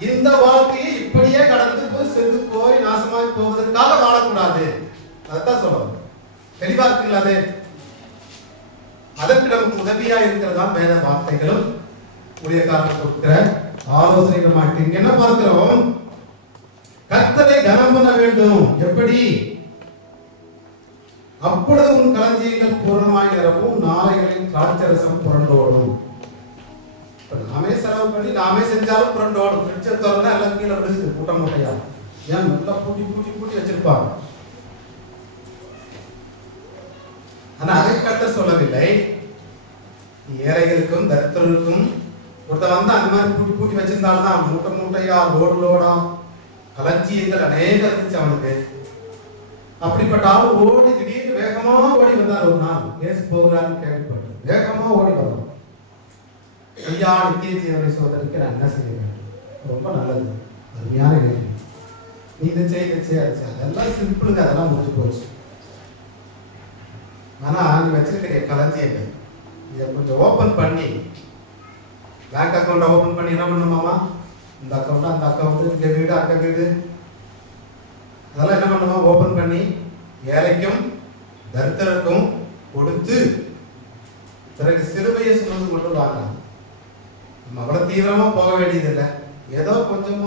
இந்த வாழ்க்கையை இப்படியே கடந்து போய் சென்று போய் நாசமாய் போவதற்காக வாழக்கூடாது. அதான் சொல்லுவாங்க. தெளிவா இருக்குங்களா? அதற்கு நமக்கு உதவியா இருக்கிறதா வேத வார்த்தைகளும் ஊழியக்காரர்கள் கொடுக்கிற ஆலோசனைகள் மாட்டீங்க. என்ன பார்க்கிறோம்? கர்த்தரை கனம் பண்ண வேண்டும். எப்படி? அப்பொழுது உன் களஞ்சியங்கள் பூர்ணமாய் நிரப்பும், நாளைகளின் திராட்சரசம் புரண்டோடும். நாமே செலவு பண்ணி நாமே செஞ்சாலும் புரண்டோடும். ஃப்ரிட்ஜை திறந்தா எல்லாம் கீழே விழுகுது கூட்டம் மூட்டையா. ஏன் நல்லா பூட்டி வச்சிருப்பாங்க. ஆனா அதை கட்ட சொல்லவில்லை. ஏழைகளுக்கும் தரித்திரருக்கும் ஒருத்த வந்து அந்த மாதிரி பூட்டி வச்சிருந்தால்தான் மூட்டையா லோடா களஞ்சியங்கள் அநேக இருந்துச்சு அவனுக்கு. அப்படிப்பட்ட ஆள் ஓடி திடீர்னு வேகமா ஓடி வந்தார். ஒரு நாள் ஏசு போகிறான்னு கேள்விப்பட்டு வேகமா ஓடி வரும். ஐயா, நித்திய ஜீவனை சோதனைக்கு நான் என்ன செய்ய வேண்டும்? ரொம்ப நல்லது, அருமையான கேள்வி. நீ இதை செய்ய அதெல்லாம் சிம்பிளுங்க, அதெல்லாம் முடிஞ்சு போச்சு. ஆனா நீ வச்சிருக்கிற களஞ்சியங்கள் இதை கொஞ்சம் ஓபன் பண்ணி, பேங்க் அக்கௌண்ட் ஓபன் பண்ணி என்ன பண்ணுமாமா? இந்த அக்கௌண்ட் அந்த அக்கௌண்ட், இந்த வீடு அங்க வீடு, அதெல்லாம் என்ன பண்ணுமா? ஓபன் பண்ணி ஏழைக்கும் தரித்திரருக்கும் கொடுத்து பிறகு சிறுவையை சுமந்து கொண்டு வாங்கலாம். நம்ம அவ்வளவு தீவிரமா போக வேண்டியதில்லை. ஏதோ கொஞ்சம்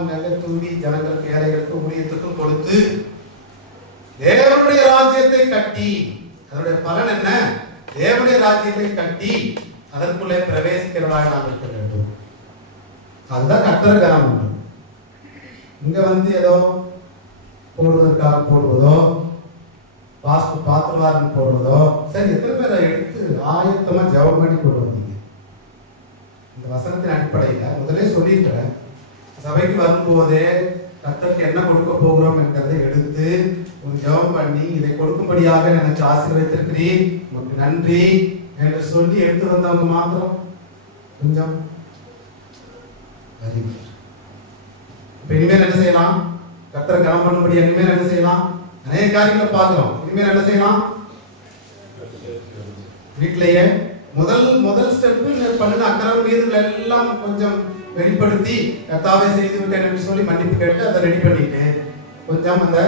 அங்க தூவி ஜனங்களுக்கு ஏழைகளுக்கும் ஊழியத்துக்கும் கொடுத்து தேவனுடைய ராஜ்யத்தை கட்டி, அதனுடைய பலன் என்ன? தேவனுடைய ராஜ்யத்தை கட்டி அதற்குள்ளே பிரவேசிக்கிறவர்களாக நாம் இருக்க வேண்டும். அதுதான் கர்த்தரை கனம் பண்றது. இங்க வந்து ஏதோ போடுவதற்காக போடுவதோ பாஸ்ட் பாத்துருவாருன்னு போடுறதோ சரி. எத்தனை பேரை எடுத்து ஆயத்தமா ஜெபம் பண்ணி கொண்டு வந்தீங்க? இந்த வசனத்தின் அடிப்படையில் முதலே சொல்லியிருக்கிறேன், சபைக்கு வரும்போதே கர்த்தருக்கு என்ன கொடுக்க போகிறோம் என்கிறதை எடுத்து ஒரு ஜெபம் பண்ணி இதை கொடுக்கும்படியாக எனக்கு ஆசீர்வதித்திருக்கிறீர், உங்களுக்கு நன்றி என்று சொல்லி எடுத்து வந்தவங்க மாத்திரம் கொஞ்சம். இப்ப இனிமேல் என்ன செய்யலாம்? கர்த்தரை கனம் பண்ணும்படி இனிமேல் என்ன செய்யலாம்? அநேக காரியங்களை பார்க்கிறோம். இனிமேல் என்ன செய்யலாம்? வீட்டிலேயே முதல் ஸ்டெப் பண்ணுன அக்கறம் மீதுகள் எல்லாம் கொஞ்சம் வெளிப்படுத்தி கர்த்தாவே செய்து விட்டேன் என்று சொல்லி மன்னிப்பு கேட்டு அதை ரெடி பண்ணிட்டு கொஞ்சம் அந்த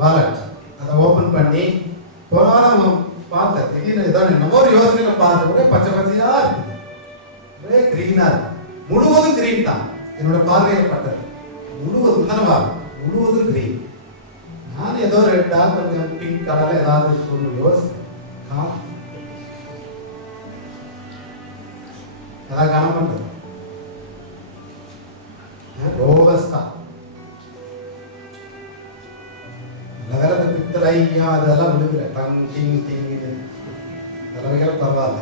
வாலெட் அதை ஓபன் பண்ணி போனாலும் பார்த்தேன். திடீர்னு இதான் என்னமோ ஒரு யோசனைகளை பார்த்து கூட பச்சை பச்சையா இருக்கு, ஒரே கிரீனா இருக்கு. முழுவதும் கிரீன் தான் என்னோட பார்வையில் பட்டது. முழுவதும் தானவா, முழுவதும் கிரீன். நான் ஏதோ ரெட்டா கொஞ்சம் பிங்க் கலர்ல ஏதாவது ஒரு யோசனை அதான் கனம் பண்றது ரோபஸ்டா நல்ல பித்தளையா அதெல்லாம் விழுகிற டங் டிங் டிங் இது தலைமைகள் பரவாயில்ல,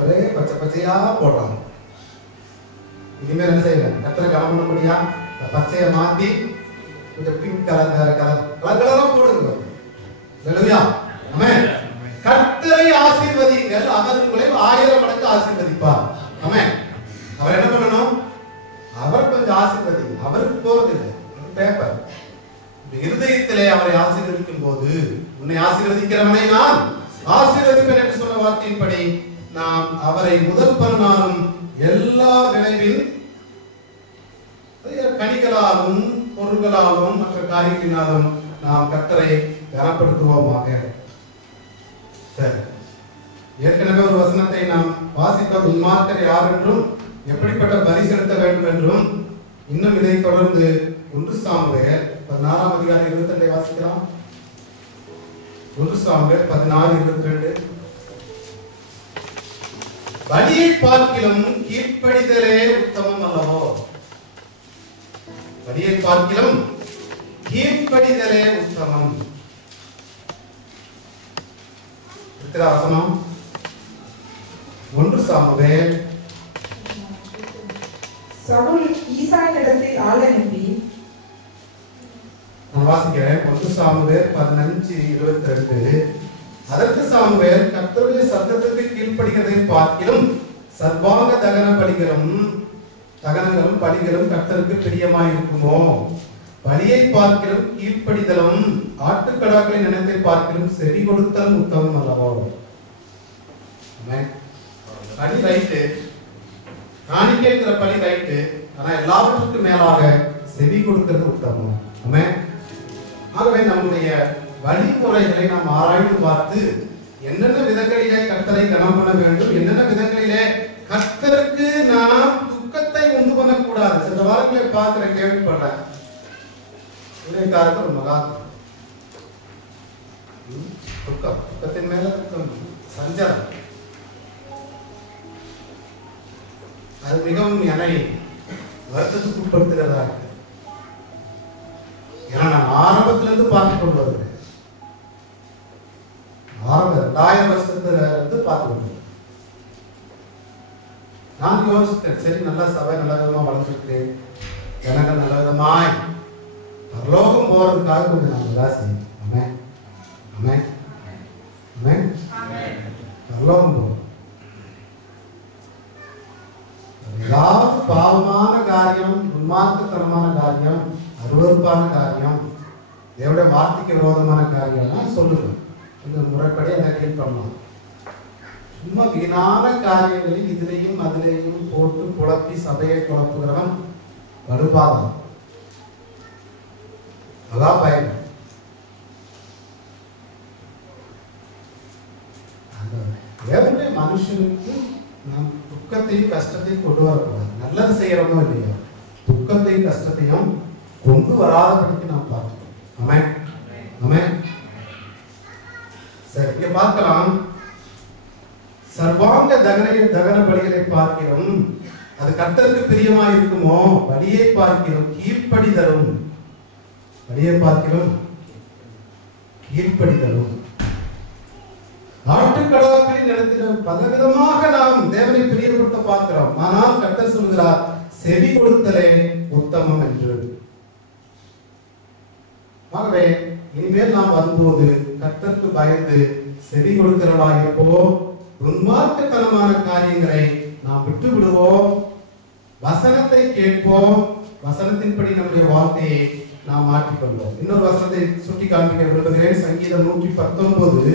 ஒரே பச்சை பச்சையா போடுறாங்க. இனிமேல் என்ன செய்யணும்? கர்த்தரை கனம் பண்ண முடியா? பச்சையை மாத்தி கொஞ்சம் பிங்க் கலர் வேற கலர் கலரா போடுங்க. ஹல்லேலூயா, ஆமென். கர்த்தரை ஆசீர்வதியுங்கள், அவர் உங்களை 1000 மடங்கு ஆசீர்வதிப்பார். ஆமென். அவர் என்ன பண்ணணும்? அவர் கொஞ்சம் ஆசீர்வதிங்க. அவருக்கு போறது இல்லை, பேப்பர். இருதயத்திலே அவரை ஆசீர்வதிக்கும் போது உன்னை ஆசீர்வதிக்கிறவனை நான் ஆசீர்வதிப்பேன் என்று சொன்ன வார்த்தையின்படி நாம் அவரை முதல் பலனாலும் எல்லா விளைவின் கனிகளாலும் பொருள்களாலும் மற்ற காரியங்களினாலும் நாம் கர்த்தரை கனப்படுத்துவோமாக. சரி, ஏற்கனவே ஒரு வசனத்தை நாம் வாசித்தோம். துன்மார்க்கர் யார் என்றும் எப்படிப்பட்ட பலி செலுத்த வேண்டும் என்றும். இன்னும் இதை தொடர்ந்து 1 சாமுவேல் 14 அதிகாரம் 22 வாசிக்கலாம். 1 சாமுவேல் 14:22. பலியை பார்க்கிலும் கீழ்ப்படிதலே உத்தமம் அல்லவோ? பலியை பார்க்கிலும் கீழ்ப்படிதலே உத்தமம். வசனம் 1 சாமுவேல். சவுல் ஈசாயினிடத்தில் ஆள் அனுப்பி, நான் வாசிக்கிறேன். 1 சாமுவேல் 15:22. அதற்கு சாமுவேல், கர்த்தருடைய சத்தத்துக்கு கீழ்ப்படிகிறதை பார்க்கிலும் சர்வாங்க தகனங்களும் பலிகளும் கர்த்தருக்கு பிரியமாய் இருக்குமோ? பலியை பார்க்கிலும் கீழ்ப்படிதலும் ஆட்டுக்கடாக்களின் நினைத்தை பார்க்கிலும் செவி கொடுத்தல் உத்தமம் அல்லவோ? பலி ரைட்டு, காணிக்கைங்கிற பலி ரைட்டு, ஆனா எல்லாவற்றுக்கும் மேலாக செவி கொடுக்கிறது உத்தமம். ஆமென். ஆகவே நம்முடைய வழிமுறைகளை நாம் ஆராய்ந்து பார்த்து என்னென்ன விதங்களிலே கர்த்தரை கனம் பண்ண வேண்டும், என்னென்ன விதங்களிலே கர்த்தருக்கு நாம் துக்கத்தை உண்டு பண்ணக்கூடாது. சில வாரங்களை பார்க்கிறேன், கேள்விப்படுறேன். ஒரு மகா துக்கத்தின் மேல துக்கம், சஞ்சலம். அது மிகவும் என்னை வருத்தத்துக்கு உட்படுத்துகிறதா இருக்கு. ஏன்னா நான் ஆரம்பத்திலிருந்து பார்த்து கொண்டு வருகிறேன். 2000 வருஷத்துல இருந்து பார்த்து கொண்டு நான் யோசித்தேன், சரி நல்ல சபை நல்ல விதமா வளர்ந்துருக்கு, ஜனங்கள் நல்ல விதமாய் பரலோகம் போறதுக்காக கொஞ்சம் நான் ராசி. ஆமென், ஆமென், ஆமென். பரலோகம் போறோம். ஏதாவது பாவமான காரியம், உன்மார்க்கத்தனமான காரியம், அருவருப்பான காரியம், தேவனுடைய வார்த்தைக்கு விரோதமான காரியம்னா சொல்லுங்க, இந்த முறைப்படி அதை டீல் பண்ணலாம். சும்மா வீணான காரியங்களில் இதிலையும் அதிலையும் போட்டு குழப்பி சபையை குழப்புகிறவன் வலுப்பாதான். அதான் பயன். அந்த தேவனுடைய மனுஷனுக்கு நாம் துக்கத்தையும் கஷ்டத்தையும் கொண்டு வரக்கூடாது. நல்லது செய்யறோமோ இல்லையா, துக்கத்தையும் கஷ்டத்தையும் கொண்டு வராதபடிக்கு நாம் பார்க்கணும். ஆமென், ஆமென். சரி, இங்க பார்க்கலாம். சர்வாங்க தகன பலிகளை பார்க்கிறோம், அது கர்த்தருக்கு பிரியமா இருக்குமோ? பலியை பார்க்கிறோம் கீழ்ப்படிதலும், பலியை பார்க்கிறோம் கீழ்ப்படிதலும். ஆட்டுக்கடாக்களின் இடத்தில் பலவிதமாக நாம் தேவனை பிரியப்படுத்த பார்க்கிறோம். ஆனால் கர்த்தர் சொல்கிறார், செவி கொடுத்தலே உத்தமம் என்று. ஆகவே இனிமேல் நாம் வரும்போது கர்த்தருக்கு பயந்து செவி கொடுக்கிறவர்களாக இருப்போம். துன்மார்க்கத்தனமான காரியங்களை நாம் விட்டு விடுவோம். வசனத்தை கேட்போம். வசனத்தின்படி நம்முடைய வார்த்தையை நாம் மாற்றிக்கொள்வோம். இன்னொரு வசனத்தை சுட்டி காண்பிக்க விரும்புகிறேன். சங்கீதம் 119:53.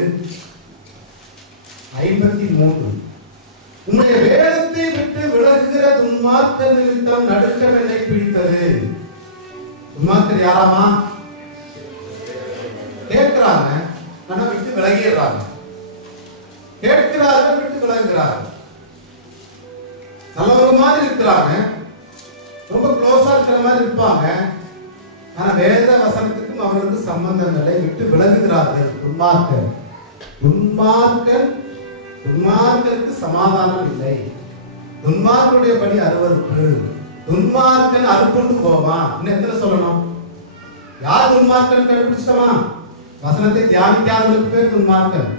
உன்னுடைய வேதத்தை விட்டு விலகுகிற துன்மார்க்க நிமித்தம் நடுக்கம் என்னை பிடித்தது. துன்மார்க்கர் யாராமா? கேட்கிறாங்க, ஆனா விட்டு விலகிடுறாங்க. கேட்கிறார்கள், விட்டு விலகுகிறார்கள். நல்ல ஒரு மாதிரி இருக்கிறாங்க, ரொம்ப க்ளோஸா இருக்கிற மாதிரி இருப்பாங்க. ஆனா வேத வசனத்துக்கும் அவர்களுக்கு சம்பந்தம் இல்லை, விட்டு விலகுகிறார்கள். துன்மார்க்கர் துன்மார்க்கருக்கு சமாதானம் இல்லை. துன்மார்க்கருடைய படி அருவருப்பு. துன்மார்க்கன் அறுப்புண்டு போவான். இன்னும் எத்தனை சொல்லணும்? யார் துன்மார்க்கன் கண்டுபிடிச்சிட்டமா? வசனத்தை தியானிக்காதவர்களுக்கு பேர் துன்மார்க்கன்.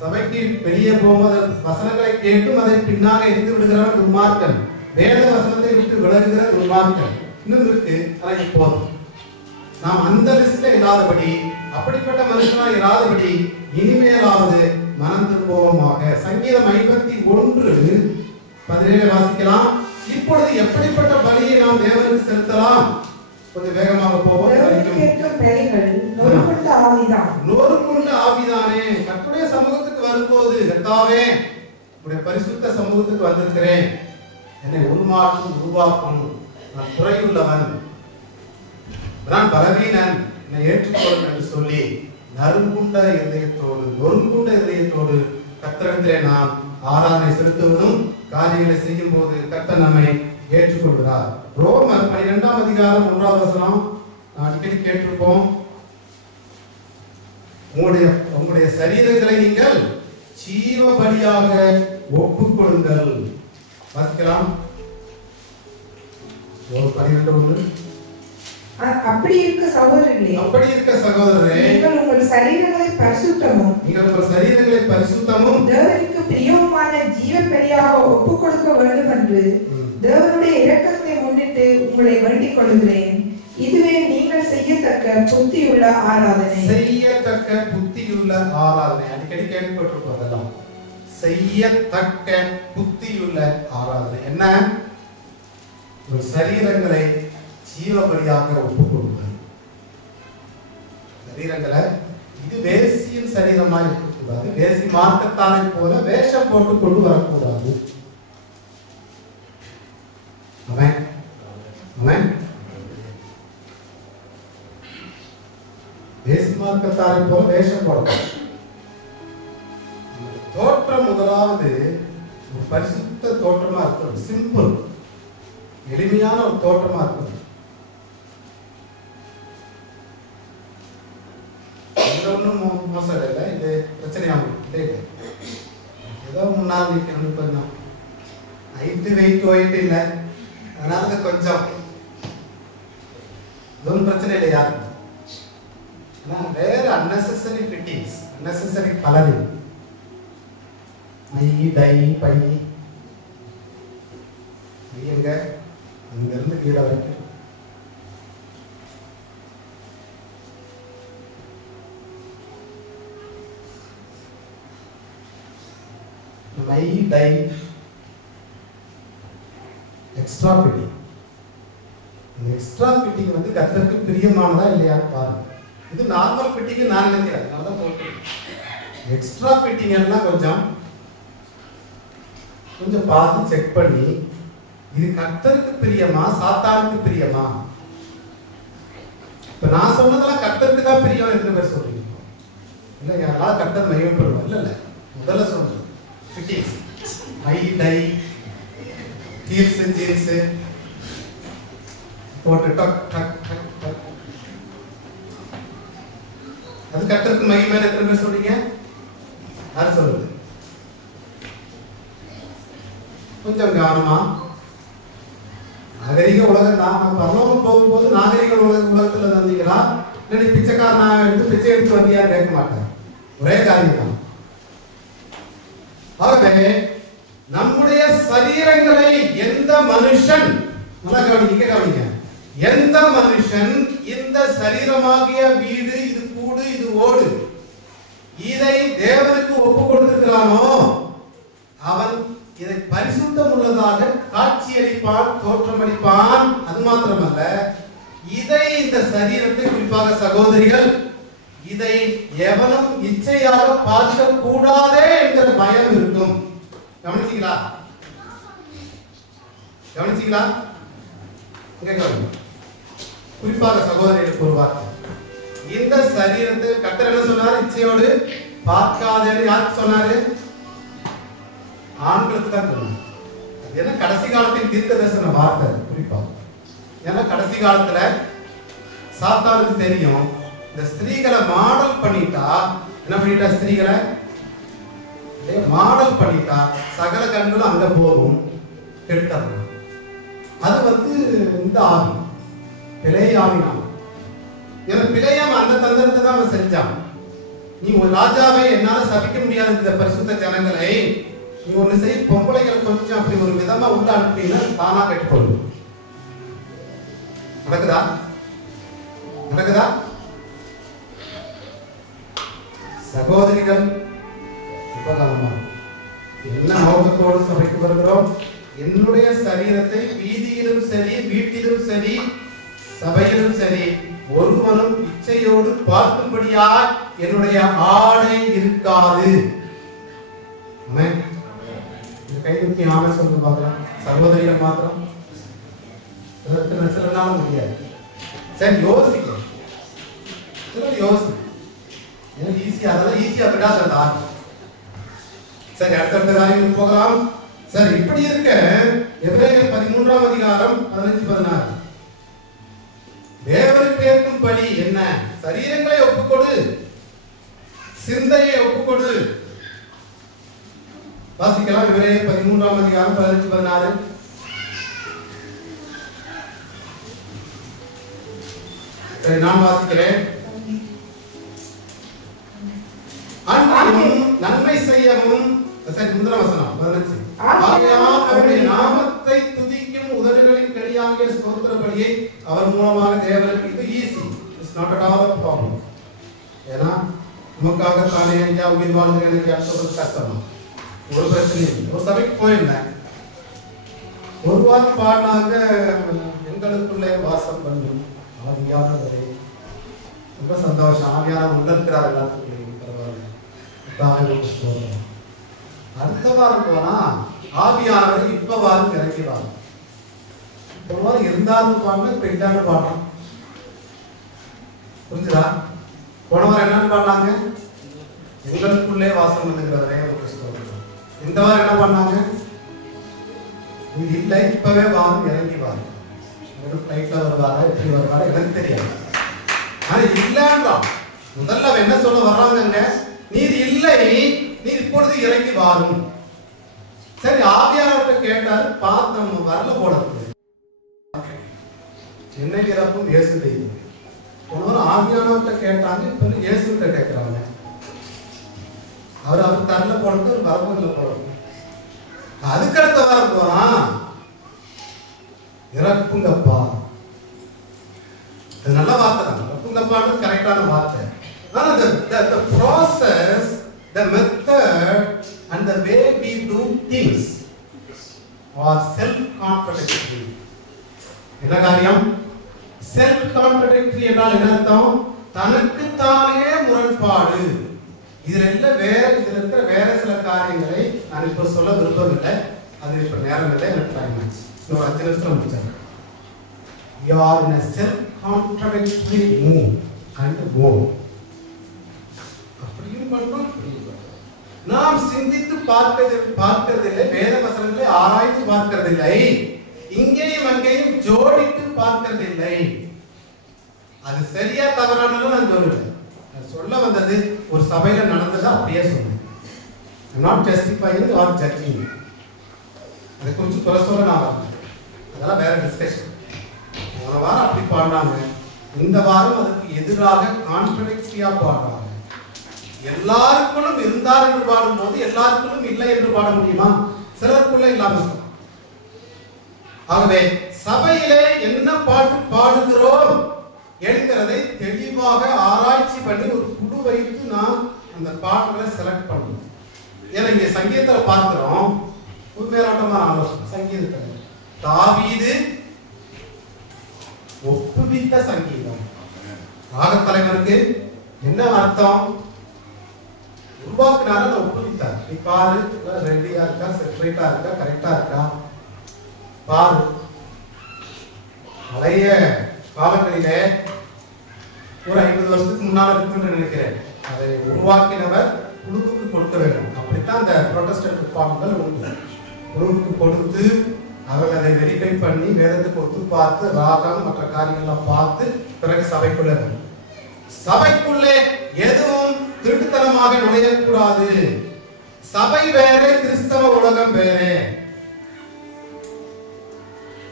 சபைக்கு வெளியே போகும்போது வசனங்களை கேட்டும் அதை பின்னாக எரிந்து விடுகிறவன் துன்மார்க்கன். வேத வசனத்தை விட்டு விலகுகிற துன்மார்க்கன். இன்னும் இருக்கு, ஆனா இப்போதும் நாம் அந்த லிஸ்ட்ல இல்லாதபடி, அப்படிப்பட்ட மனுஷனா இராதபடி இனிமேலாவது மனம் திரும்புவோமாக. சங்கீதம் 51:17 வாசிக்கலாம். இப்பொழுது எப்படிப்பட்ட பலியை நாம் தேவனுக்கு செலுத்தலாம்? கொஞ்சம் வேகமாக போவோம். நொறுங்குண்ட ஆவிதானே. கர்த்தருடைய சமூகத்துக்கு வரும்போது, கர்த்தாவே உம்முடைய பரிசுத்த சமூகத்துக்கு வந்திருக்கிறேன், என்னை உருவாக்கும், நான் குறையுள்ளவன், நான் பலவீனன், என்னை ஏற்றுக்கொள் என்று சொல்லி நறுங்குண்ட இதயத்தோடு கர்த்தரிடத்திலே நாம் ஆராதனை செலுத்துவதும் காரியங்களை செய்யும் போது கர்த்தர் நம்மை ஏற்றுக்கொள்கிறார். ரோமர் 12:1 அடிக்கடி கேட்டிருப்போம். உங்களுடைய சரீரங்களை நீங்கள் ஜீவ பலியாக ஒப்புக் கொடுங்கள். வாசிக்கலாம். 12:1. அப்படி இருக்க சகோதரர்களே, நீங்கள் உங்கள் சரீரங்களை பரிசுத்தமும் தேவனுக்கு பிரியமான ஜீவ பலியாக ஒப்புக் கொடுக்க வேண்டும் என்று தேவனுடைய இரக்கத்தை முன்னிட்டு உங்களை வேண்டிக் கொள்கிறேன். இதுவே நீங்கள் செய்யத்தக்க புத்தியுள்ள ஆராதனை. அடிக்கடி கேள்விப்பட்டிருப்போம். செய்யத்தக்க புத்தியுள்ள ஆராதனை என்ன? ஒரு சரீரங்களை ஜீவபலியாக ஒப்புக் கொடுங்கள். சரீரங்களை, இது வேசியின் சரீரமாக இருக்கக்கூடாது. வேசி மார்க்கத்தானை போல வேஷம் போட்டுக் கொண்டு வரக்கூடாது. ஆமென், ஆமென். வேசி மார்க்கத்தானை போல வேஷம் போடக்கூடாது. தோற்றம் முதலாவது ஒரு பரிசுத்த தோற்றமா இருக்கணும். சிம்பிள், எளிமையான ஒரு தோற்றமா இருக்கணும். ஒன்றும் மோசம் இல்லை, இது பிரச்சனையாகும். ஏதோ முன்னால் நிற்கணும், கொஞ்சம் ஹைட்டு வெயிட் இல்லை, அதனால கொஞ்சம் இதுவும் பிரச்சனை இல்லை யாருக்கும். ஆனால் வேற அன்னெசரி ஃபிட்டிங்ஸ், அன்னெசரி கலரிங், மை டை பை எங்க அங்கிருந்து கீழே வரைக்கும் மை டை எக்ஸ்ட்ரா ஃபிட்டிங். எக்ஸ்ட்ரா ஃபிட்டிங் வந்து கர்த்தருக்கு பிரியமானதா இல்லையா பாருங்க. இது நார்மல் ஃபிட்டிங் நான் நினைக்கிறேன், அதனால தான் போட்டுருக்கேன். எக்ஸ்ட்ரா ஃபிட்டிங் எல்லாம் கொஞ்சம் பார்த்து செக் பண்ணி, இது கர்த்தருக்கு பிரியமா சாத்தானுக்கு பிரியமா? இப்ப நான் சொன்னதெல்லாம் கர்த்தருக்கு தான் பிரியம். எத்தனை பேர் சொல்றீங்க? இல்ல யாராவது கர்த்தர் மகிமைப்படுவார்? இல்ல முதல்ல சொல்றது fittings, high tie heels jeans போட்டு டக் டக் டக் டக், அது கர்த்தருக்கு மகிமை. எத்தனை பேர் சொல்றீங்க? யார் சொல்றது? கொஞ்சம் கவனமா. நாகரிக உலகம் தான். பரலோகம் போகும்போது நாகரிக உலகத்துல இருந்தீங்களா நீ பிச்சைக்காரனா எடுத்து பிச்சை எடுத்து வந்தியான்னு கேட்க மாட்டேன். ஒரே காரியம் தான். ஆகவே நம்முடைய சரீரங்களை எந்த மனுஷன், கவனிங்க, எந்த மனுஷன் இந்த சரீரமாகிய வீடு, இது கூடு, இது ஓடு, இதை தேவனுக்கு ஒப்பு கொடுத்திருக்கிறானோ அவன் இதை பரிசுத்தம் உள்ளதாக காட்சியளிப்பான், தோற்றமளிப்பான். அது மாத்திரமல்ல, இதை இந்த சரீரத்தை, குறிப்பாக சகோதரிகள், இதை எவனும் இச்சையாக பார்க்க கூடாதே என்கிற பயம் இருக்கும். கவனிச்சீங்களா? கவனிச்சீங்களா? குறிப்பாக சகோதரிகளுக்கு ஒரு வார்த்தை, இந்த சரீரத்தை கர்த்தர் என்ன சொன்னார்? இச்சையோடு பார்க்காதேன்னு யாருக்கு சொன்னாரு? ஆண்களுக்கு தான் சொன்னார். ஏன்னா கடைசி காலத்தில் தீர்க்க தரிசன வார்த்தை குறிப்பா. ஏன்னா கடைசி காலத்துல சாத்தானுக்கு தெரியும், இந்த ஸ்திரீகளை மாடல் பண்ணிட்டா, என்ன பண்ணிட்டா? ஸ்திரீகளை மாடல் பண்ணிட்டா சகல கண்களும் அங்க போகும், கெடுத்தாங்க. அது இந்த ஆவி, பிழைய ஆவினான். ஏன்னா பிழையாம அந்த தந்திரத்தை தான் அவன் செஞ்சான். நீ ஒரு ராஜாவை என்னால சபிக்க முடியாது இந்த பரிசுத்த ஜனங்களை, நீ ஒண்ணு செய், பொம்பளைகள் கொஞ்சம் அப்படி ஒரு விதமா உள்ள அனுப்பினா தானா கெட்டுக்கொள்ளும். நடக்குதா? நடக்குதா? சகோதரிகள் என்ன நோக்கத்தோடு சபைக்கு வருகிறோம்? என்னுடைய சரீரத்தை வீதியிலும் சரி, வீட்டிலும் சரி, சபையிலும் சரி, ஒருவனும் இச்சையோடு பார்க்கும்படியா என்னுடைய ஆடை இருக்காது. கை தூக்கி ஆமை சொல்லு பார்க்கலாம். சகோதரிகள் மாத்திரம் சிலனாலும் முடியாது. சரி, யோசிக்க யோசி, ஈஸியா, அதெல்லாம் ஈஸியா விடாதா? சரி, அடுத்த காரியம் போகலாம். சரி, இப்படி இருக்க எபிரேயர் 13ஆம் அதிகாரம் 15-16 தேவனுக்கு ஏற்கும் பலி என்ன? சரீரங்களை ஒப்புக்கொடு, சிந்தையை ஒப்புக்கொடு. வாசிக்கலாம். எபிரேயர் 13ஆம் அதிகாரம் 15-16. சரி, நான் வாசிக்கிறேன். அன்றையும் நன்மை செய்யவும், சரி, முதல் வசனம் 15. ஆகையால் அவருடைய நாமத்தை துதிக்கும் உதடுகளின் கனியாகிய ஸ்தோத்திர பலியை அவர் மூலமாக தேவனுக்கு, இது easy, it's not at all a problem. ஏன்னா நமக்காக தானே ஐயா உயிர் வாழ்ந்து எனக்கு சொல்றது கஷ்டமா? ஒரு பிரச்சனை இல்லை. ஒரு சபைக்கு போயிருந்தேன், ஒரு வாரம் பாடினாங்க, எங்களுக்குள்ளே வாசம் பண்ணும் ஆவியானவரே. ரொம்ப சந்தோஷம். ஆவியானவர் உள்ள இருக்கிறார் எல்லாத்துக்குள்ளேயும், பரவாயில்ல. அடுத்த வாரம் போனா ஆவியானவர் இப்ப வாரம் இறங்கிடுவாங்க. இப்ப வாரம் இருந்தாலும் பாடணும், இப்ப இல்லாம பாடணும். புரிஞ்சுதா? போன வாரம் என்னன்னு பாடினாங்க? எங்களுக்குள்ளே வாசம் பண்ணுகிறவரே ஒரு கிறிஸ்தவர்கள். இந்த வாரம் என்ன பண்ணாங்க? இது இல்லை, இப்பவே வாரம் இறங்கி வாரம். ஃபிளைட்ல வருவாரா, எப்படி வருவாரா எனக்கு தெரியாது. ஆனா இல்லைன்றான். முதல்ல அவன் என்ன சொல்ல வர்றாங்க? நீர் இல்லை, நீர் இப்பொழுது இறங்கி வாரும். சரி, ஆவியானவர்கிட்ட கேட்டார், பார்த்தோம், வரல போடுறது என்னை இறப்பும் இயேசு தெய்வம். போன ஆவியானவர்கிட்ட கேட்டாங்க, இப்ப இயேசுகிட்ட கேட்கிறாங்க. அவர் தரல போடுறது, ஒரு வரவில்லை போடுறது. அதுக்கடுத்த வாரம் போறான், இறப்புங்கப்பா. அது நல்ல வார்த்தை தான், இறப்புங்கப்பான்றது கரெக்டான வார்த்தை. ஆனா the process, the method and the way we do things are self-contradictory. என்ன காரியம்? self-contradictory என்றால் என்ன அர்த்தம்? தனக்கு தானே முரண்பாடு. இதுல இருக்கிற வேற சில காரியங்களை நான் இப்ப சொல்ல விரும்பவில்லை. அது இப்ப நேரம் இல்லை, எனக்கு டைம் ஆச்சு. இன்னொரு 5 நிமிஷம் முடிச்சாங்க. You are in a self-contradictory mood and mode. நாம் சிந்தித்து பார்க்கிறதில்லை, வேத வசனங்களை ஆராய்ந்து பார்க்கிறதில்லை, இங்கேயும் அங்கேயும் ஜோடித்து பார்க்கிறதில்லை. அது சரியா தவறானது நான் சொல்லுவேன். நான் சொல்ல வந்தது ஒரு சபையில நடந்தது அப்படியே சொன்னேன். I'm not justifying or judging. அதை குறித்து குறை சொல்ல நான் வரல, அதெல்லாம் வேற டிஸ்கஷன். போன வாரம் அப்படி பாடினாங்க, இந்த வாரம் அதுக்கு எதிராக கான்ட்ரடிக்டரியா பாடுறாங்க. எல்லாருக்குள்ளும் இருந்தார் என்று பாடும்போது எல்லாருக்குள்ளும் இல்லை என்று பாட முடியுமா? சிலருக்குள்ள இல்லாம. ஆகவே சபையிலே என்ன பாட்டு பாடுகிறோம் என்கிறதை தெளிவாக ஆராய்ச்சி பண்ணி ஒரு குழு வைத்து நாம் அந்த பாட்டுகளை செலக்ட் பண்ணணும். ஏன்னா இங்க சங்கீதத்துல பார்க்கிறோம், மேலோட்டமான ஆலோசனை. சங்கீதத்தில் தாவீது ஒப்புவித்த சங்கீதம். ராகத்தலைவருக்கு என்ன அர்த்தம்? உருவாக்குனார ஒப்புவித்தார். நீ பாரு, ரெடியா இருக்கா, செட்ரேட்டா இருக்கா, கரெக்டா இருக்கா பாரு. பழைய காலங்களிலே ஒரு 50 வருஷத்துக்கு முன்னால இருக்குன்னு நினைக்கிறேன். அதை உருவாக்கினவர் குழுவுக்கு கொடுக்க வேண்டும். அப்படித்தான் அந்த புரோட்டஸ்டன்ட் பாடங்கள் உண்டு. குழுவுக்கு கொடுத்து அவர் அதை வெரிஃபை பண்ணி வேதத்துக்கு ஒத்து பார்த்து ராகம் மற்ற காரியங்கள்லாம் பார்த்து பிறகு சபைக்குள்ள சபைக்குள்ளே எதுவும் திருட்டுத்தனமாக நுழையக்கூடாது. சபை வேற, கிறிஸ்தவ உலகம் வேற.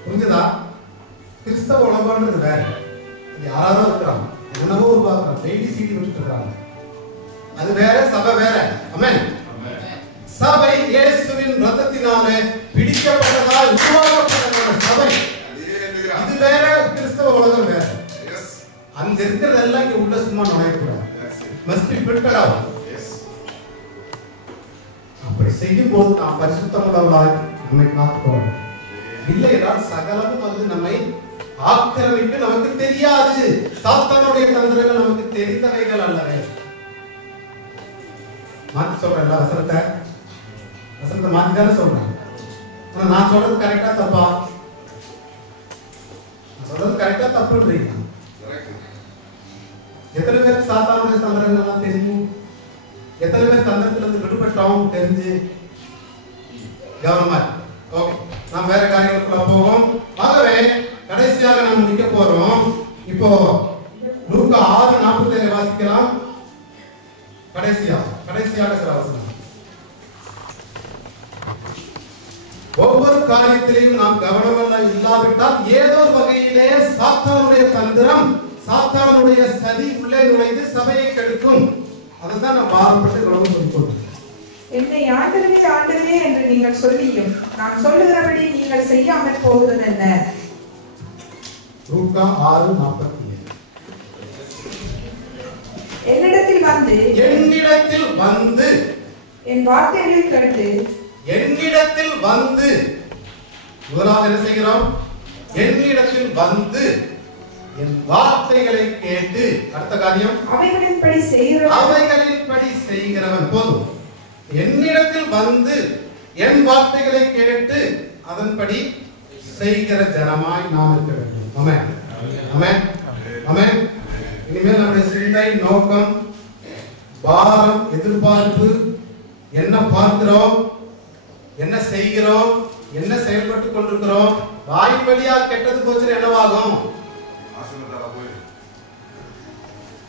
புரிஞ்சுதா? கிறிஸ்தவ உலகம்ன்றது வேற. யாராவது இருக்கிறாங்க, என்னவோ உருவாக்குறாங்க, டெய்லி சீடி விட்டுட்டு இருக்காங்க. அது வேற, சபை வேற. ஆமென். சபை இயேசுவின் இரத்தத்தினாலே பிடிக்கப்பட்டதால் உருவாக்கப்பட்ட சபை. இது வேற, கிறிஸ்தவ உலகம் வேற. அங்க இருக்கிறதெல்லாம் இங்க உள்ள சும்மா நுழையக்கூடாது. Must be filtered out. அப்படி செய்யும் போது நாம் பரிசுத்தம் உள்ளவர்களாய் நம்மை காத்துக்கொள்ளணும். இல்லை என்றால் சகலமும் வந்து நம்மை ஆக்கிரமிப்பு. நமக்கு தெரியாது, சாத்தானுடைய தந்திரங்கள் நமக்கு தெரிந்தவைகள் அல்லவே. மாத்தி சொல்றேன் வசனத்தை மாத்தி தானே சொல்றேன். ஆனா நான் சொல்றது கரெக்டா தப்பா? சொல்றது கரெக்டா தப்புன்றீங்க. எத்தனை பேருக்கு சாத்தானுடைய தந்திரங்கள்லாம் தெரியும்? எத்தனை பேர் தந்திரத்துல இருந்து விடுபட்டோம் தெரிஞ்சு? கவனமா. ஓகே, நாம் வேற காரியங்களுக்குள்ள போவோம். ஆகவே கடைசியாக நாம் முடிக்க போறோம். இப்போ லூக்கா 6:47 வாசிக்கலாம். கடைசியாக சில வசனம். ஒவ்வொரு காரியத்திலையும் நாம் கவனமாக இல்லாவிட்டால் ஏதோ ஒரு வகையிலே சாத்தானுடைய தந்திரம், சாத்தானுடைய சதி உள்ளே நுழைந்து சபையை கெடுக்கும். அதுதான் நாம் பாரம்பரிய உலகம் சொல்லிக்கொள்வோம். என்னை ஆண்டவரே ஆண்டவரே என்று நீங்கள் சொல்லியும் நான் சொல்லுகிறபடி நீங்கள் செய்யாமல் போகிறது என்ன? லூக்கா 6:47. என்னிடத்தில் வந்து என் வார்த்தைகளை கேட்டு என்னிடத்தில் வந்து முதலாவது என்ன செய்கிறோம்? என்னிடத்தில் வந்து என் வார்த்தைகளை கேட்டு, அடுத்த காரியம் அவைகளின்படி செய்கிறவன். போதும். என்னிடத்தில் வந்து என் வார்த்தைகளை கேட்டு அதன்படி செய்கிற ஜனமாய் நாம் இருக்க வேண்டும். ஆமென், ஆமென், ஆமென். இனிமேல் நம்முடைய சிந்தை, நோக்கம், பாரம், எதிர்பார்ப்பு, என்ன பார்க்கிறோம், என்ன செய்கிறோம், என்ன செயல்பட்டுக் கொண்டிருக்கிறோம். வாய் வழியா கெட்டது போச்சுன்னா என்னவாகும்?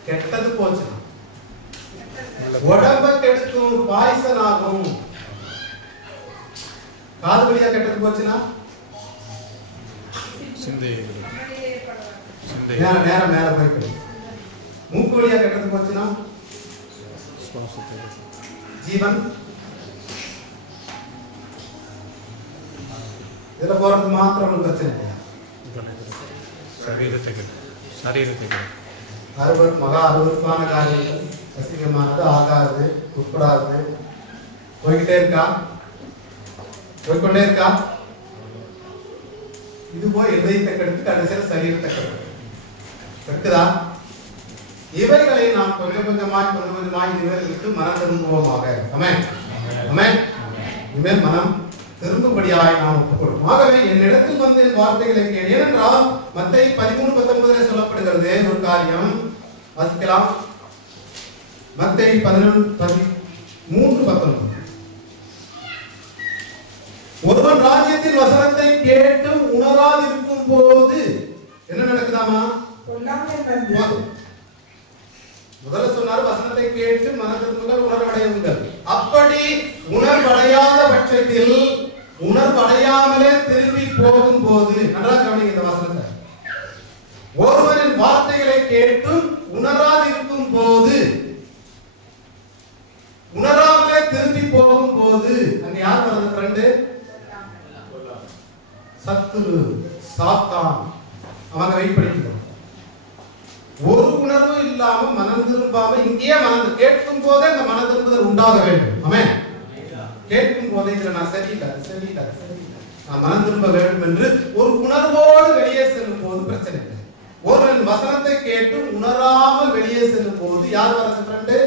கெட்டது போச்சு உடம்ப கெடுக்கும், பாய்சன் ஆகும். காது வழியா கெட்டது போச்சுன்னா நேரம் மேல போய் மூக்கு வழியா கெட்டது போச்சுன்னா ஜீவன். இதுல போறது மாத்திரம் பிரச்சனை இல்லையா? மகா அருவருப்பான காரியங்கள், அசிங்கமானது, ஆகாது, உட்படாது போய்கிட்டே இருக்கா, போய்கொண்டே இருக்கா. இது போய் இதயத்தை கெடுத்து கடைசியில் சரீரத்தை கெடுக்குதா? இவைகளை நாம் கொஞ்சம் கொஞ்சமாய் இனிமேல் விட்டு மனம் திரும்புவோமாக. ஆமென், ஆமென். இனிமேல் மனம் திரும்பும்படியாய் நாம் ஒப்புக்கொள்வோம். ஆகவே என்னிடத்தில் வந்து என் வார்த்தைகளை கேள். ஏனென்றால் மத்தேயு 13:19 சொல்லப்படுகிறது ஒரு காரியம். வாசிக்கலாம். மத்தேயு 13:19. ஒருவன் ராஜ்யத்தின் வசனத்தை கேட்டு உணராதிருக்கும் போது என்ன நடக்குதாமா? முதல்ல சொன்னார், வசனத்தை கேட்டு மனதிற்குங்கள், உணர்வடையுங்கள். அப்படி உணர்வடையாத பட்சத்தில், உணர்வடையாமலே திரும்பி போகும் போது, நன்றாக கவனிங்க இந்த வசனத்தை. ஒருவரின் வார்த்தைகளை திரும்பி போகும்போது அங்க யார் வரது ஃப்ரெண்டு? சத்துரு, சாத்தான். அவங்க வெயிட் பண்ணிட்டு ஒரு உணர்வும் இல்லாம மனம் திரும்பாம இங்கேயே மனம் கேட்கும் போதே அந்த மன திரும்புதல் உண்டாக வேண்டும். ஆமென். கேட்கும் போதே இதுல நான் சரியில்லை நான் மனம் திரும்ப வேண்டும் என்று ஒரு உணர்வோடு வெளியே செல்லும் போது பிரச்சனை இல்லை. ஒரு வசனத்தை கேட்டு உணராமல் வெளியே செல்லும் போது யார் வரது ஃப்ரெண்டு?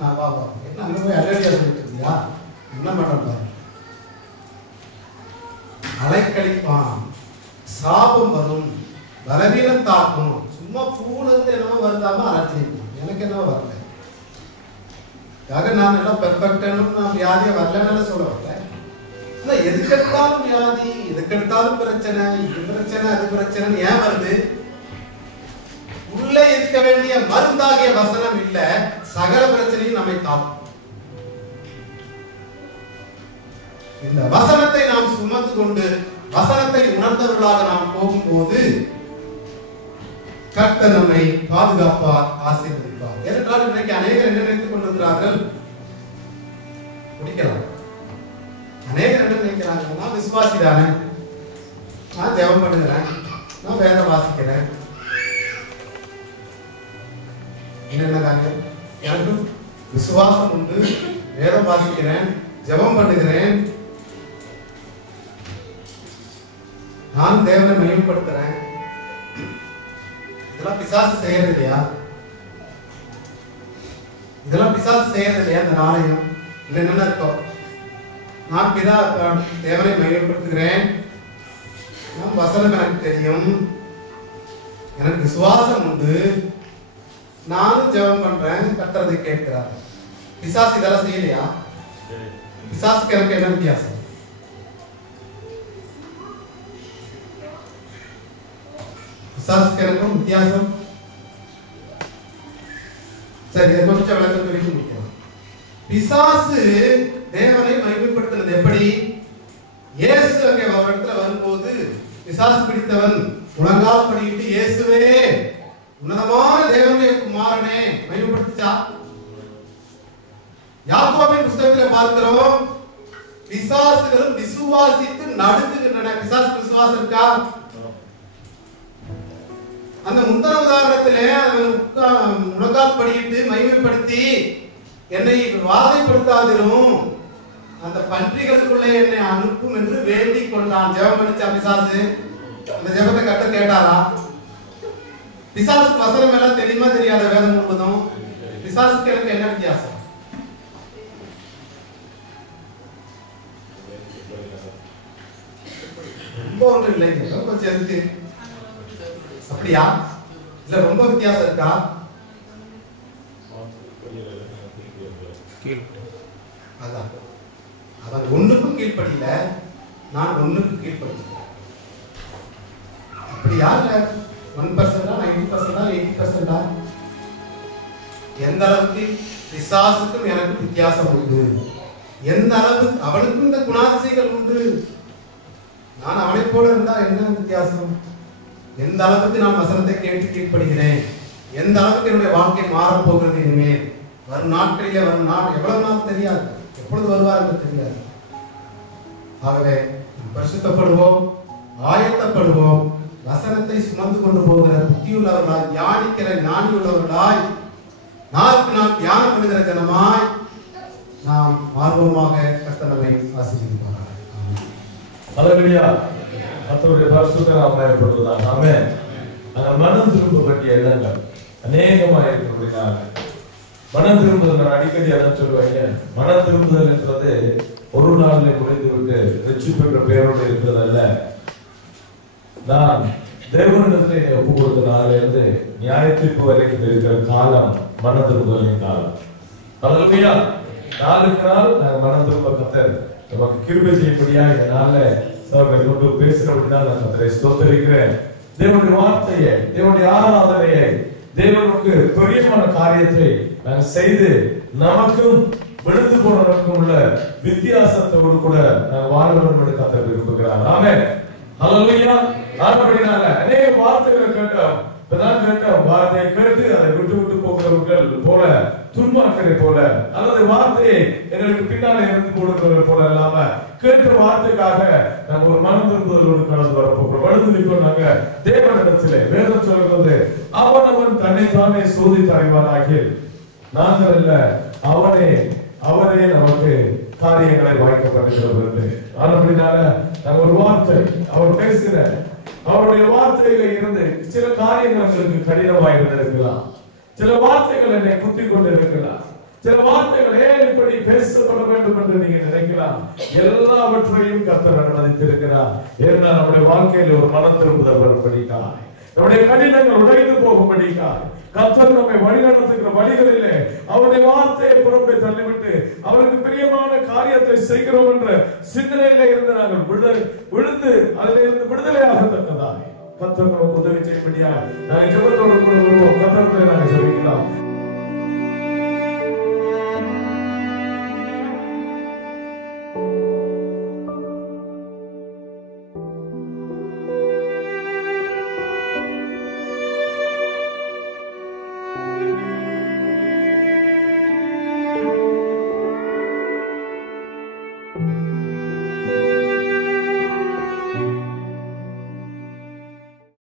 நான் பாபா என்ன அங்க போய் அலடியா சொல்லிட்டு இருந்தியா? என்ன பண்ற? அலைக்கழிப்பான், சாபம் வரும், பலவீனம் தாக்கும். சும்மா பூல இருந்து என்னவோ வருதாம அலட்சி. எனக்கு என்னவோ வரல. நான் எல்லாம் பெர்ஃபெக்டான நான் வியாதியை வரலன்னு சொல்ல வரல. ஆனா எதுக்கெடுத்தாலும் வியாதி, எதுக்கெடுத்தாலும் பிரச்சனை, இது பிரச்சனை அது பிரச்சனை ஏன் வருது? உள்ளே இருக்க வேண்டிய மருந்தாகிய வசனம் இல்ல, சகல பிரச்சனையும் நம்மை தாக்கும். இந்த வசனத்தை நாம் சுமந்து கொண்டு வசனத்தை உணர்ந்தவர்களாக நாம் போகும்போது கர்த்தர் நம்மை பாதுகாப்பார், ஆசீர்வதிப்பார். ஏனென்றால் இன்றைக்கு அநேகர் என்ன நினைத்துக் கொண்டிருக்கிறார்கள்? குடிக்கலாம். அநேகர் என்ன நினைக்கிறாங்க? நான் விசுவாசி தானே, நான் ஜெபம் பண்ணுகிறேன், நான் வேதம் வாசிக்கிறேன். என்ன காரியம்? எனக்கு விசுவாசம் உண்டு, வேதம் வாசிக்கிறேன், ஜெபம் பண்ணுகிறேன், நான் தேவனை மகிமைப்படுத்துறேன். இதெல்லாம் பிசாசு செய்யறது இல்லையா? இதெல்லாம் பிசாசு செய்யறது இல்லையா? இந்த நாளையும் என்ன இருக்கும்? நான் பிதா தேவனை மகிமைப்படுத்துகிறேன், நான் வசனம் எனக்கு தெரியும், எனக்கு விசுவாசம் உண்டு, நானும் ஜெபம் பண்றேன், கர்த்தரை கேட்கிறார். பிசாசு இதெல்லாம் செய்யலையா? பிசாசுக்கு எனக்கு என்ன வித்தியாசம்? பிசாசுக்கு எனக்கும் வித்தியாசம். சரி, இதை கொஞ்சம் விளக்கம் சொல்லி முடிக்கலாம். பிசாசு தேவனை மகிமைப்படுத்தினது எப்படி? இயேசு அங்கே அவரிடத்துல வரும்போது பிசாசு பிடித்தவன் முழங்கால் படியிட்டு இயேசுவே உன்னதமான தேவனுடைய குமாரனே மகிமைப்படுத்திச்சா? யாக்கோபின் புத்தகத்தில் பார்க்கிறோம், பிசாசுகளும் விசுவாசித்து நடுங்குகின்றன. பிசாசு விசுவாசம் இருக்கா? அந்த முந்தன உதாரணத்திலே அவன் முழங்கால் படியிட்டு மகிமைப்படுத்தி என்னை வாதைப்படுத்தாதிரும், அந்த பன்றிகளுக்குள்ளே என்னை அனுப்பும் என்று வேண்டிக் கொண்டான். ஜெபம் பண்ணிச்சா பிசாசு? அந்த ஜெபத்தை கர்த்தர் கேட்டாரா? பிசாசுக்கு வசனம் எல்லாம் தெரியுமா தெரியாத? வேதம் முழுவதும். பிசாசுக்கு எனக்கு என்ன வித்தியாசம்? ரொம்ப ஒன்றும் இல்லைங்க, கொஞ்சம் இருக்கு. அப்படியா? இல்ல ரொம்ப வித்தியாசம் இருக்கா? அதான் அவன் ஒண்ணுக்கும் கீழ்ப்படியில, நான் ஒண்ணுக்கும் கீழ்ப்படியில. அப்படியா? 1%, 90%, 80%? எந்த அளவுக்கு பிசாசுக்கும் எனக்கு வித்தியாசம் உண்டு, எந்த அளவுக்கு அவனுக்கும் இந்த குணாதிசைகள் உண்டு, நான் அவனை போல இருந்தா என்ன வித்தியாசம்? எந்த அளவுக்கு நான் வசனத்தை கேட்டு கீழ்ப்படுகிறேன், எந்த அளவுக்கு என்னுடைய வாழ்க்கை மாறப் போகிறது இனிமேல் வரும் நாட்களிலே, வரும் நாள் எவ்வளவு நாள் தெரியாது, எப்பொழுது வருவார் என்று தெரியாது. ஆகவே பரிசுத்தப்படுவோம், ஆயத்தப்படுவோம், வசனத்தை சுமந்து கொண்டு போகிற புத்தியுள்ளவர்களாய், தியானிக்கிற ஞானி உள்ளவர்களாய், நாளுக்கு நாள் தியானம் பண்ணுகிற ஜனமாய் நாம் ஆர்வமாக கர்த்தர் நம்மை ஆசீர்வதிப்பார். அல்லேலூயா. கர்த்தருடைய பரிசுத்த நாமம் மகிமைப்படுவதாக. ஆமென். அந்த மனம் திரும்ப வேண்டிய எண்ணங்கள் அநேகமாக இருக்கிறபடினால மனம் திரும்புதல், நான் அடிக்கடி அதான் சொல்லுவேன், மனம் திரும்புதல் என்றது ஒரு நாளிலே முடிந்து விட்டு ரட்சிப்பு என்ற பெயரோடு இருக்கிறதல்ல. நான் தேவனிடத்திலே ஒப்பு கொடுத்த நாளிலிருந்து நியாயத்தீர்ப்பு வரைக்கும் இருக்கிற காலம் மனம் திரும்புதலின் காலம். அல்லேலூயா. நாளுக்கு நாள் நாங்கள் மனம் திரும்ப கர்த்தர் நமக்கு கிருபை செய்யப்படியா இந்த நாள்ல சகோதரர் கொண்டு பேசுறபடிதான் நான் கர்த்தரை ஸ்தோத்திரிக்கிறேன். தேவனுடைய வார்த்தையை, தேவனுடைய ஆராதனையை, தேவனுக்கு பிரியமான காரியத்தை நாங்கள் செய்து நமக்கும் விழுந்து போனவருக்கும் உள்ள வித்தியாசத்தோடு கூட நாங்கள் வாழ வேண்டும் என்று கர்த்தர் விரும்புகிறார். ஆமென். அல்லேலூயா. அப்படினால அநேக வார்த்தைகளை கேட்டோம், இப்பதான் கேட்டோம், வார்த்தையை கேட்டு அதை விட்டு விட்டு போகிறவர்கள் போல துன்மார்க்கரை போல அல்லது வார்த்தையை எங்களுக்கு பின்னாலே இருந்து போடுறவர்கள் போல இல்லாம கேட்ட வார்த்தைக்காக நம்ம ஒரு மனம் திரும்புதலோடு கடந்து வரப்போகிறோம். வலுதுலிப்போம் நாங்க தேவனிடத்திலே. வேதம் சொல்கிறது அவனவன் தன்னைத்தானே சோதித்து அறிவானாகில் நாங்கள் அல்ல அவரே நமக்கு காரியங்களை வாய்க்கப்பட்டிருக்கிறது. அப்படினால நாங்கள் ஒரு வார்த்தை அவர் பேசுகிற அவருடைய வார்த்தையில இருந்து சில காரியங்கள் எங்களுக்கு கடினமாக இருந்திருக்கலாம். சில வார்த்தைகள் என்னை குத்திக் கொண்டு இருக்கலாம். சில வார்த்தைகள் ஏன் இப்படி பேசப்பட வேண்டும் என்று நீங்க நினைக்கலாம். எல்லாவற்றையும் கர்த்தர் அனுமதித்திருக்கிறார். ஏன்னா நம்முடைய வாழ்க்கையில ஒரு மனம் திரும்புதல் வரும்படிக்காய், நம்முடைய கடினங்கள் உடைந்து போகும்படிக்காய் கர்த்தர் நம்மை வழிநடத்துகிற வழிகளிலே அவருடைய வார்த்தையை புறம்பே தள்ளிவிட்டு அவருக்கு பிரியமான காரியத்தை செய்கிறோம் என்ற சிந்தனையில இருந்து நாங்கள் விழுந்து அதிலிருந்து விடுதலையாகத்தக்கதாக கர்த்தர் நமக்கு உதவி செய்யும்படியா நாங்கள் ஜெபத்தோடு கூட வருவோம். கர்த்தரை நாங்கள் ஜெபிக்கலாம்.